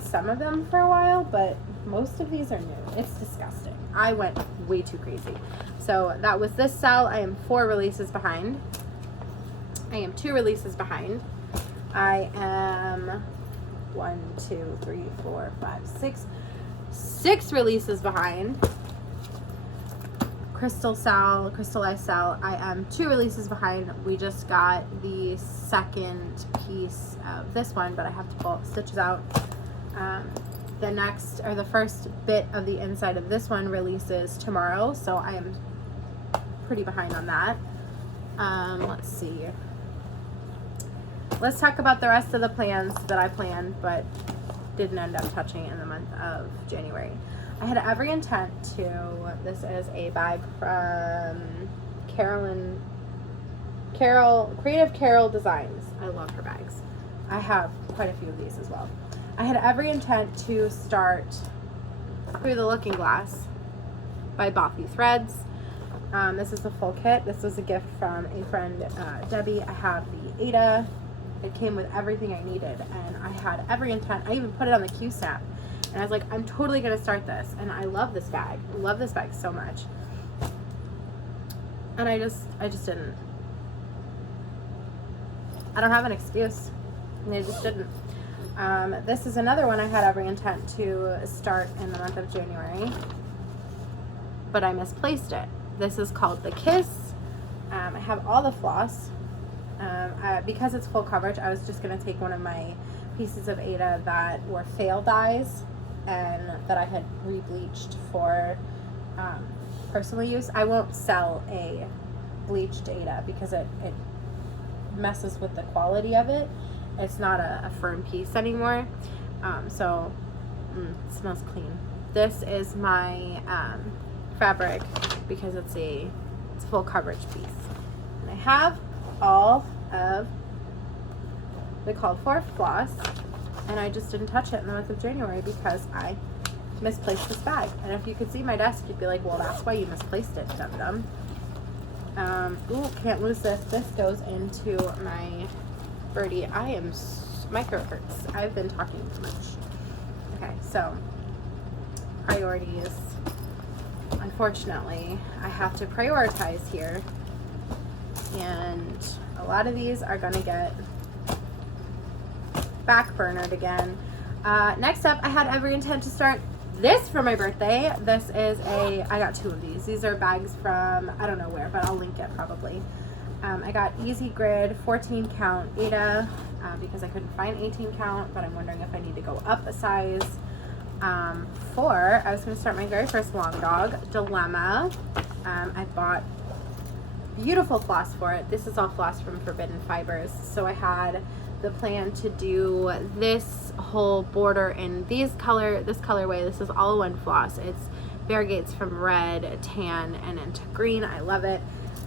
some of them for a while, but most of these are new. It's disgusting. I went way too crazy. So that was this cell. I am 4 releases behind. I am 2 releases behind. I am 6 releases behind. Crystallized cell, I am 2 releases behind. We just got the second piece of this one, but I have to pull stitches out. The first bit of the inside of this one releases tomorrow, so I am pretty behind on that. Let's see. Let's talk about the rest of the plans that I planned, but didn't end up touching in the month of January. I had every intent to, this is a bag from Creative Carol Designs. I love her bags. I have quite a few of these as well. I had every intent to start Through the Looking Glass by Bothy Threads. This is the full kit. This was a gift from a friend, Debbie. I have the Ada. It came with everything I needed, and I had every intent. I even put it on the Q-snap, and I was like, I'm totally gonna start this. And I love this bag. I love this bag so much. And I just didn't. I don't have an excuse. And I just didn't. This is another one I had every intent to start in the month of January, but I misplaced it. This is called The Kiss. I have all the floss. Because it's full coverage, I was just going to take one of my pieces of Ada that were fail dyes and that I had re-bleached for personal use. I won't sell a bleached Ada because it messes with the quality of it. It's not a firm piece anymore. It smells clean. This is my fabric because it's a full coverage piece. And I have all of the called for floss, and I just didn't touch it in the month of January because I misplaced this bag. And if you could see my desk, you'd be like, well, that's why you misplaced it, dum-dum. Ooh, can't lose this. This goes into my birdie. My throat hurts. I've been talking too much. Okay, so priorities. Unfortunately, I have to prioritize here. And a lot of these are gonna get backburnered again. Next up, I had every intent to start this for my birthday. This is I got 2 of these. These are bags from, I don't know where, but I'll link it probably. I got Easy Grid 14 count Ada because I couldn't find 18 count, but I'm wondering if I need to go up a size. I was going to start my very first long dog, Dilemma. I bought beautiful floss for it. This is all floss from Forbidden Fibers. So I had the plan to do this whole border in this colorway. This is all one floss. It's variegates from red, tan, and into green. I love it.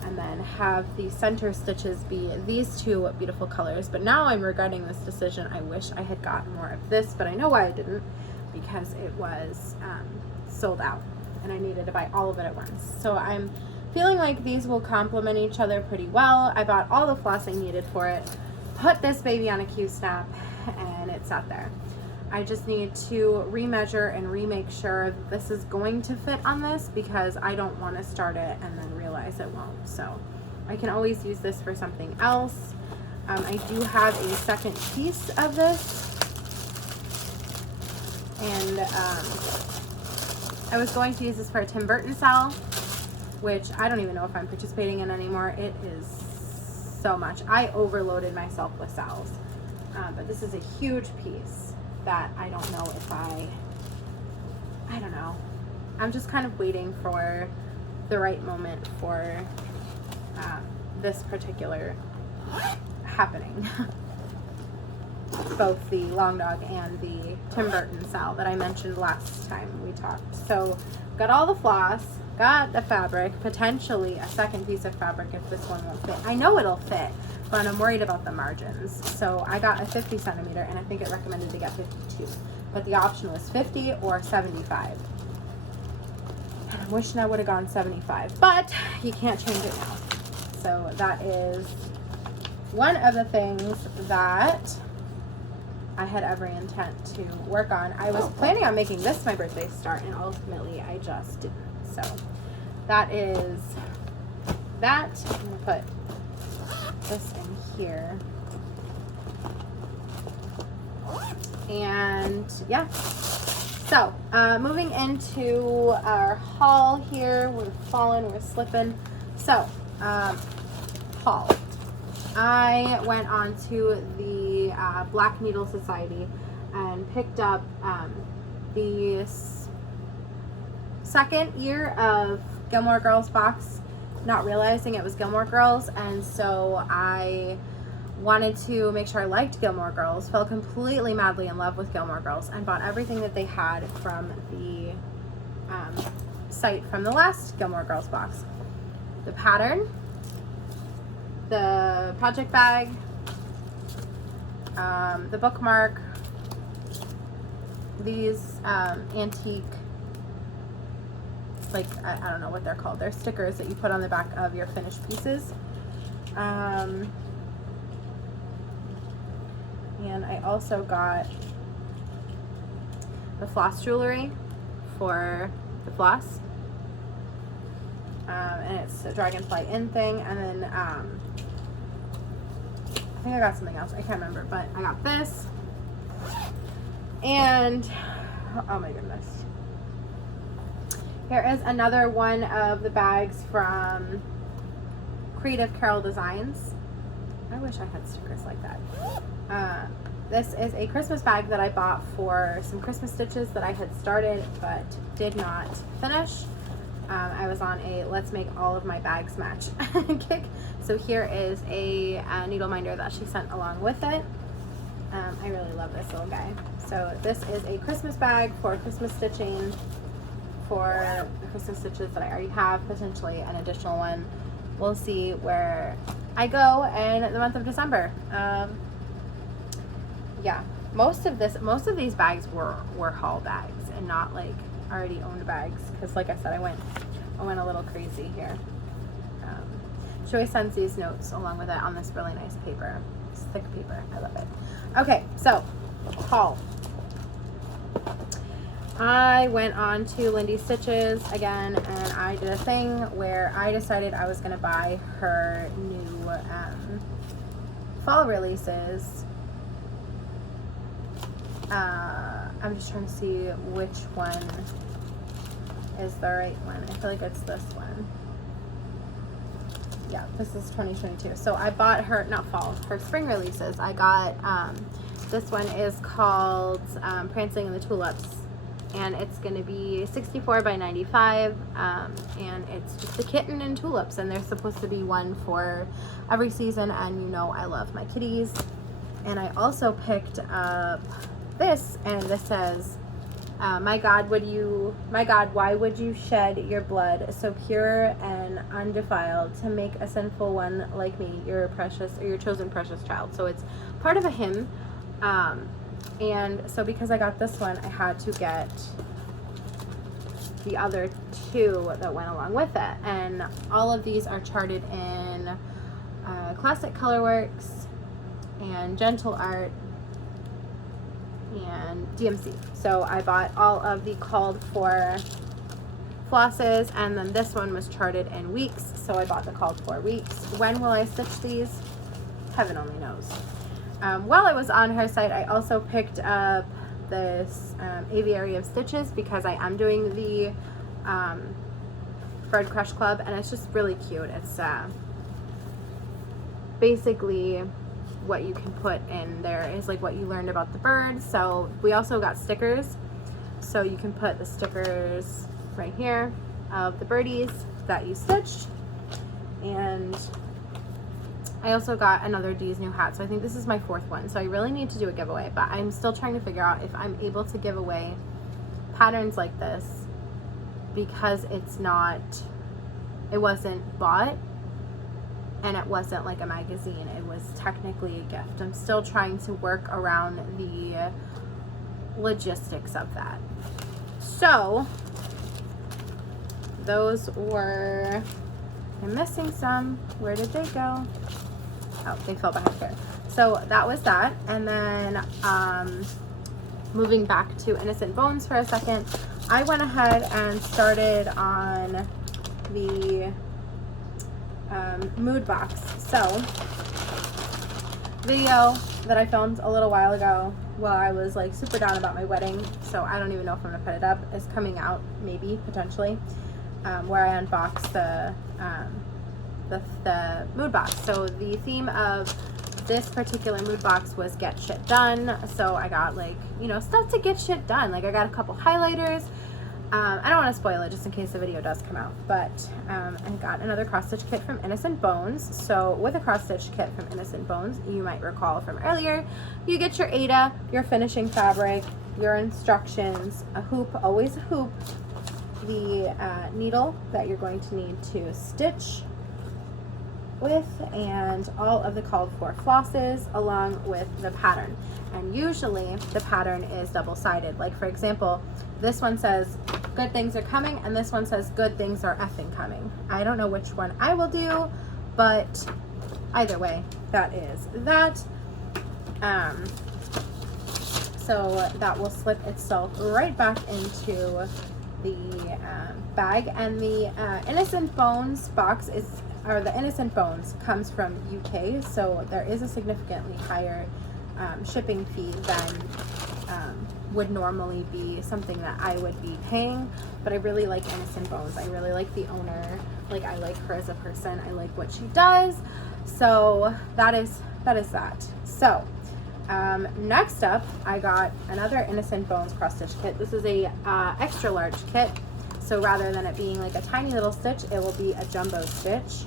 And then have the center stitches be these 2 beautiful colors. But now I'm regretting this decision. I wish I had gotten more of this, but I know why I didn't, because it was sold out and I needed to buy all of it at once. So I'm feeling like these will complement each other pretty well. I bought all the floss I needed for it, put this baby on a Q-snap, and it sat there. I just need to remeasure and remake sure that this is going to fit on this, because I don't want to start it and then realize it won't. So I can always use this for something else. I do have a second piece of this, and I was going to use this for a Tim Burton cell, which I don't even know if I'm participating in anymore. It is so much. I overloaded myself with cells, but this is a huge piece that I don't know if I don't know. I'm just kind of waiting for the right moment for this particular happening. Both the long dog and the Tim Burton cell that I mentioned last time we talked. So got all the floss, got the fabric, potentially a second piece of fabric if this one won't fit. I know it'll fit, but I'm worried about the margins. So I got a 50 centimeter, and I think it recommended to get 52, but the option was 50 or 75. And I'm wishing I would have gone 75, but you can't change it now. So that is one of the things that I had every intent to work on. I was planning on making this my birthday start, and ultimately I just didn't. So that is that. I'm gonna put this in here. And yeah. So moving into our haul here. We're falling, we're slipping. So haul. I went on to the Black Needle Society and picked up the second year of Gilmore Girls box, not realizing it was Gilmore Girls, and so I wanted to make sure I liked Gilmore Girls, fell completely madly in love with Gilmore Girls, and bought everything that they had from the site from the last Gilmore Girls box. The pattern, the project bag, the bookmark, these antique, like, I don't know what they're called. They're stickers that you put on the back of your finished pieces. And I also got the floss jewelry for the floss. And it's a dragonfly in thing. And then I think I got something else. I can't remember, but I got this. And oh my goodness. Here is another one of the bags from Creative Carol Designs. I wish I had stickers like that. This is a Christmas bag that I bought for some Christmas stitches that I had started but did not finish. I was on a let's make all of my bags match kick. So here is a needle minder that she sent along with it. I really love this little guy. So this is a Christmas bag for Christmas stitching, for the Christmas stitches that I already have, potentially an additional one. We'll see where I go in the month of December. Yeah, most of these bags were haul bags and not like already owned bags, because like I said, I went a little crazy here. she always sends these notes along with it on this really nice paper. It's thick paper. I love it. Okay, so haul. I went on to Lindy Stitches again, and I did a thing where I decided I was going to buy her new fall releases. I'm just trying to see which one is the right one. I feel like it's this one. Yeah, this is 2022. So I bought her, not fall, her spring releases. I got, this one is called Prancing in the Tulips. And it's going to be 64 by 95, and it's just a kitten and tulips, and there's supposed to be one for every season, and you know I love my kitties. And I also picked up this, and this says, my God, why would you shed your blood so pure and undefiled to make a sinful one like me, your precious, or your chosen precious child? So it's part of a hymn. And so because I got this one, I had to get the other two that went along with it. And all of these are charted in Classic Colorworks and Gentle Art and DMC. So I bought all of the called for flosses, and then this one was charted in weeks, so I bought the called for weeks. When will I stitch these? Heaven only knows. While I was on her site, I also picked up this aviary of stitches because I am doing the Bird Crush Club, and it's just really cute. It's basically what you can put in there is like what you learned about the birds. So we also got stickers, so you can put the stickers right here of the birdies that you stitched. And I also got another Dee's new hat, so I think this is my 4th one. So I really need to do a giveaway, but I'm still trying to figure out if I'm able to give away patterns like this, because it wasn't bought, and it wasn't like a magazine. It was technically a gift. I'm still trying to work around the logistics of that. So those were, I'm missing some. Where did they go? Oh, they fell behind here. So that was that. And then moving back to Innocent Bones for a second, I went ahead and started on the mood box. So video that I filmed a little while ago while I was like super down about my wedding, so I don't even know if I'm gonna put it up, is coming out, maybe, potentially, where I unboxed the mood box. So the theme of this particular mood box was get shit done. So I got, like, you know, stuff to get shit done. Like I got a couple highlighters. I don't want to spoil it just in case the video does come out, but I got another cross stitch kit from Innocent Bones. So with a cross stitch kit from Innocent Bones, you might recall from earlier, you get your Ada, your finishing fabric, your instructions, a hoop, always a hoop, the needle that you're going to need to stitch with, and all of the called for flosses along with the pattern. And usually the pattern is double-sided. Like for example, this one says good things are coming, and this one says good things are effing coming. I don't know which one I will do, but either way, that is that. So that will slip itself right back into the bag. And the Innocent Bones box is, or the Innocent Bones comes from UK, so there is a significantly higher shipping fee than would normally be something that I would be paying. But I really like Innocent Bones. I really like the owner. Like, I like her as a person. I like what she does. So that is that. So next up, I got another Innocent Bones cross stitch kit. This is a extra large kit. So rather than it being like a tiny little stitch, it will be a jumbo stitch.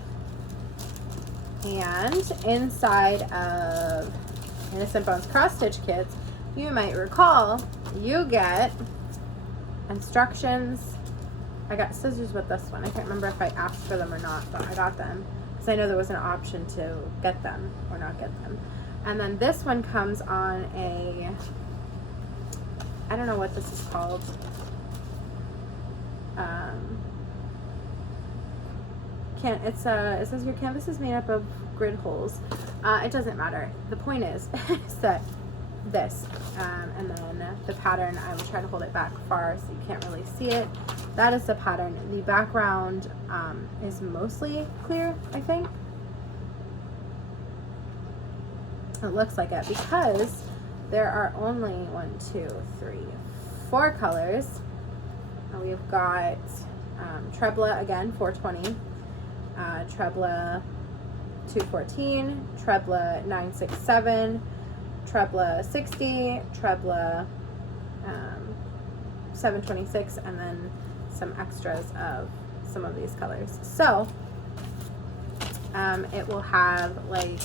And inside of Innocent Bones cross stitch kits, you might recall, you get instructions. I got scissors with this one. I can't remember if I asked for them or not, but I got them because I know there was an option to get them or not get them. And then this one comes on a, I don't know what this is called. can't, it says your canvas is made up of grid holes. It doesn't matter. The point is that this, and then the pattern, I will try to hold it back far so you can't really see it. That is the pattern. The background is mostly clear, I think. It looks like it because there are only 1, 2, 3, 4 colors. And we've got Trebla again, 420, Trebla 214, Trebla 967, Trebla 60, Trebla 726, and then some extras of some of these colors. So it will have like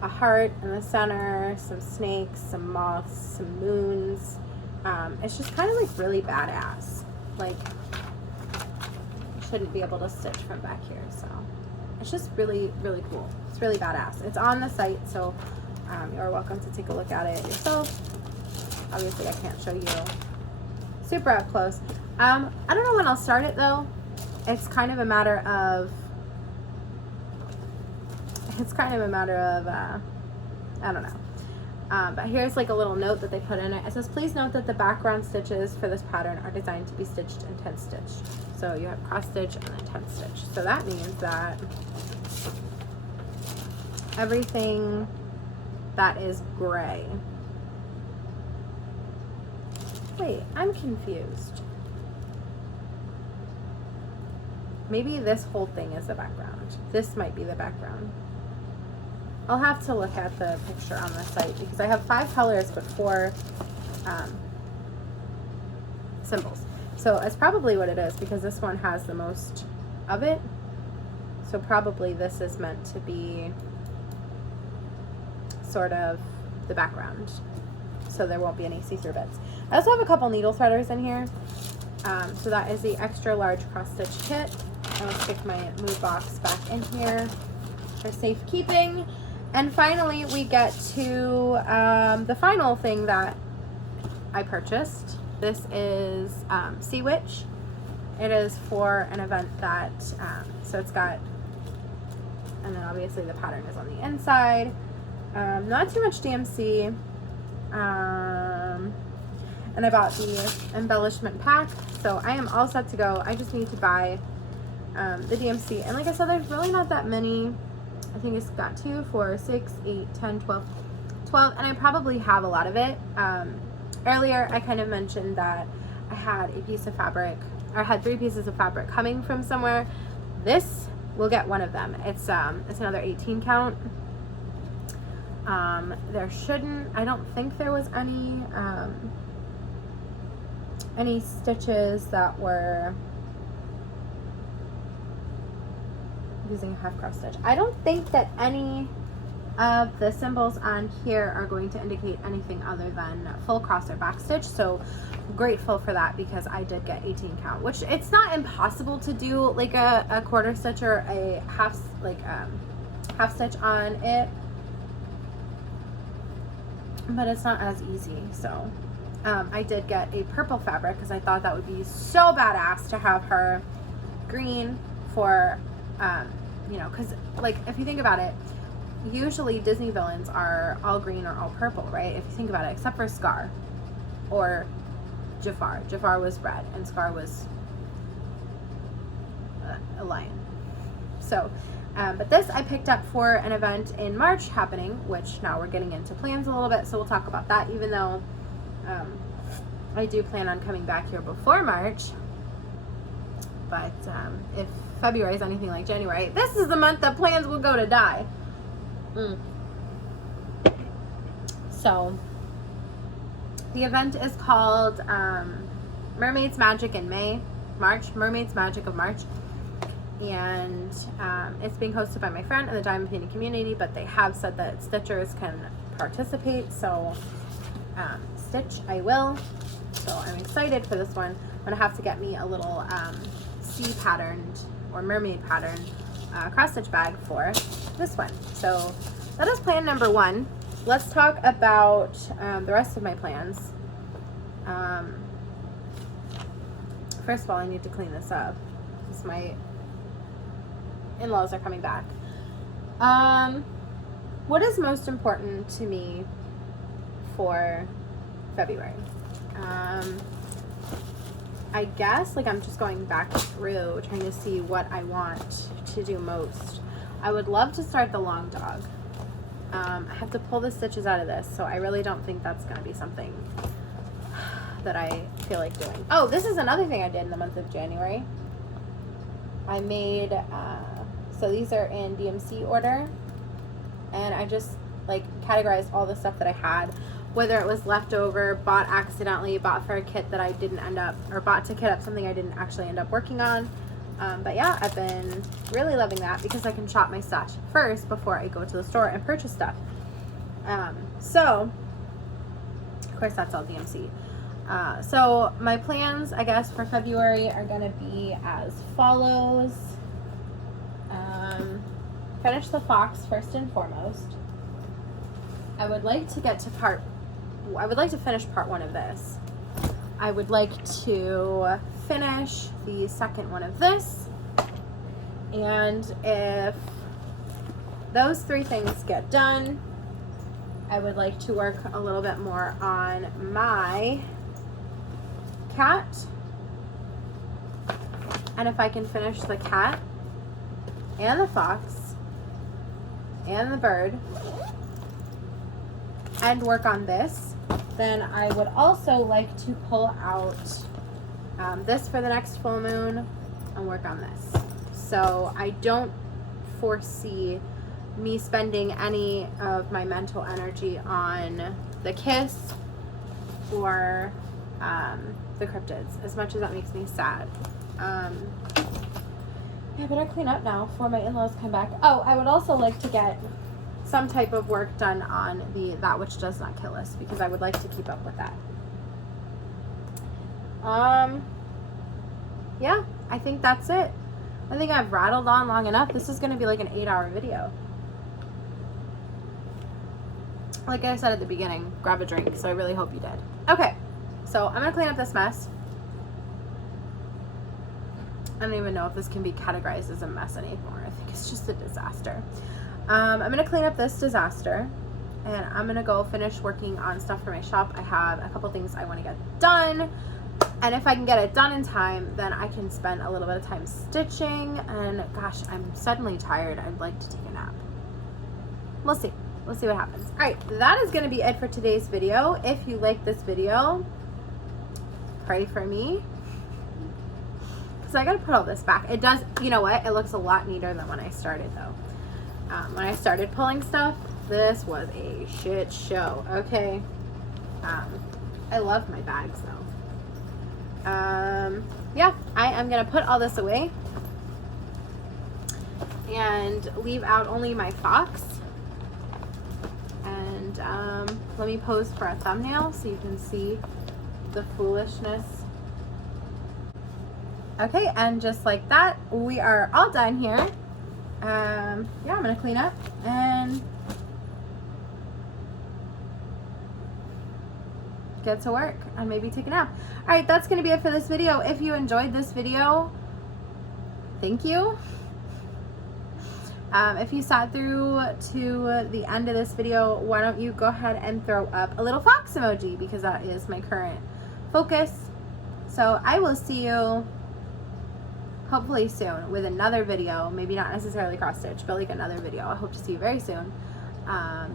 a heart in the center, some snakes, some moths, some moons. It's just kind of like really badass. Like, shouldn't be able to stitch from back here, so it's just really, really cool. It's really badass. It's on the site, so you're welcome to take a look at it yourself. Obviously I can't show you super up close. I don't know when I'll start it though. It's kind of a matter of I don't know. But here's like a little note that they put in it. It says, please note that the background stitches for this pattern are designed to be stitched and 10 stitched. So you have cross stitch and then 10 stitch. So that means that everything that is gray. Wait, I'm confused. Maybe this whole thing is the background. This might be the background. I'll have to look at the picture on the site because I have 5 colors but 4 symbols. So it's probably what it is because this one has the most of it. So probably this is meant to be sort of the background. So there won't be any see-through bits. I also have a couple needle threaders in here. So that is the extra large cross stitch kit. I will stick my move box back in here for safekeeping. And finally, we get to the final thing that I purchased. This is Sea Witch. It is for an event that, so it's got, and then obviously the pattern is on the inside. Not too much DMC. And I bought the embellishment pack. So I am all set to go. I just need to buy the DMC. And like I said, there's really not that many. I think it's got 2, 4, 6, 8, 10, 12, and I probably have a lot of it. Earlier, I kind of mentioned that I had a piece of fabric, or I had 3 pieces of fabric coming from somewhere. This will get one of them. It's another 18 count. There shouldn't, I don't think there was any stitches that were using a half cross stitch. I don't think that any of the symbols on here are going to indicate anything other than full cross or back stitch, so I'm grateful for that because I did get 18 count, which it's not impossible to do like a quarter stitch or a half stitch on it, but it's not as easy. So I did get a purple fabric because I thought that would be so badass to have her green for you know, because like if you think about it, usually Disney villains are all green or all purple, right? If you think about it, except for Scar or Jafar. Jafar was red and Scar was a lion. So but this I picked up for an event in March happening, which now we're getting into plans a little bit, so we'll talk about that, even though I do plan on coming back here before March. But if February is anything like January, this is the month that plans will go to die. So the event is called Mermaid's Magic in Mermaid's Magic of March, and it's being hosted by my friend in the Diamond Painting community, but they have said that stitchers can participate, so stitch I will. So I'm excited for this one. I'm gonna have to get me a little sea patterned or mermaid pattern cross stitch bag for this one. So that is plan number 1. Let's talk about the rest of my plans. First of all, I need to clean this up. This might in-laws are coming back. What is most important to me for February? I guess, like, I'm just going back through trying to see what I want to do most. I would love to start the long dog. I have to pull the stitches out of this, so I really don't think that's going to be something that I feel like doing. Oh, this is another thing I did in the month of January. I made, so these are in DMC order, and I just like categorized all the stuff that I had, whether it was leftover, bought accidentally, bought for a kit that I didn't end up, or bought to kit up something I didn't actually end up working on. But yeah, I've been really loving that because I can shop my stash first before I go to the store and purchase stuff. So, of course, that's all DMC. So my plans, I guess, for February are going to be as follows. Finish the fox first and foremost. I would like to get to finish part 1 of this. I would like to finish the second one of this. And if those 3 things get done, I would like to work a little bit more on my cat. And if I can finish the cat and the fox and the bird and work on this, then I would also like to pull out this for the next full moon and work on this. So I don't foresee me spending any of my mental energy on the kiss or the cryptids, as much as that makes me sad. I better clean up now before my in-laws come back. Oh, I would also like to get some type of work done on That Which Does Not Kill Us, because I would like to keep up with that. Yeah, I think that's it. I think I've rattled on long enough. This is going to be like an 8-hour video. Like I said at the beginning, grab a drink, so I really hope you did. Okay, so I'm going to clean up this mess. I don't even know if this can be categorized as a mess anymore. I think it's just a disaster. I'm going to clean up this disaster, and I'm going to go finish working on stuff for my shop. I have a couple things I want to get done, and if I can get it done in time, then I can spend a little bit of time stitching, and gosh, I'm suddenly tired. I'd like to take a nap. We'll see. We'll see what happens. All right, that is going to be it for today's video. If you like this video, pray for me. So I gotta put all this back. It does, you know what? It looks a lot neater than when I started, though. When I started pulling stuff, this was a shit show. Okay. I love my bags, though. Yeah, I am gonna put all this away and leave out only my fox. And let me pose for a thumbnail so you can see the foolishness. Okay, and just like that, we are all done here. Yeah, I'm gonna clean up and get to work and maybe take a nap. All right, that's gonna be it for this video. If you enjoyed this video, thank you. If you sat through to the end of this video, why don't you go ahead and throw up a little fox emoji, because that is my current focus. So I will see you hopefully soon with another video. Maybe not necessarily cross stitch, but like another video. I hope to see you very soon.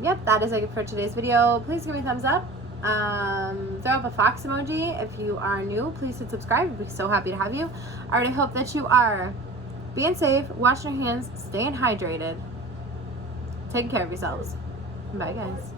Yep, that is it for today's video. Please give me a thumbs up. Throw up a fox emoji. If you are new, please hit subscribe. I'd be so happy to have you. I already hope that you are being safe, washing your hands, staying hydrated, taking care of yourselves. Bye, guys.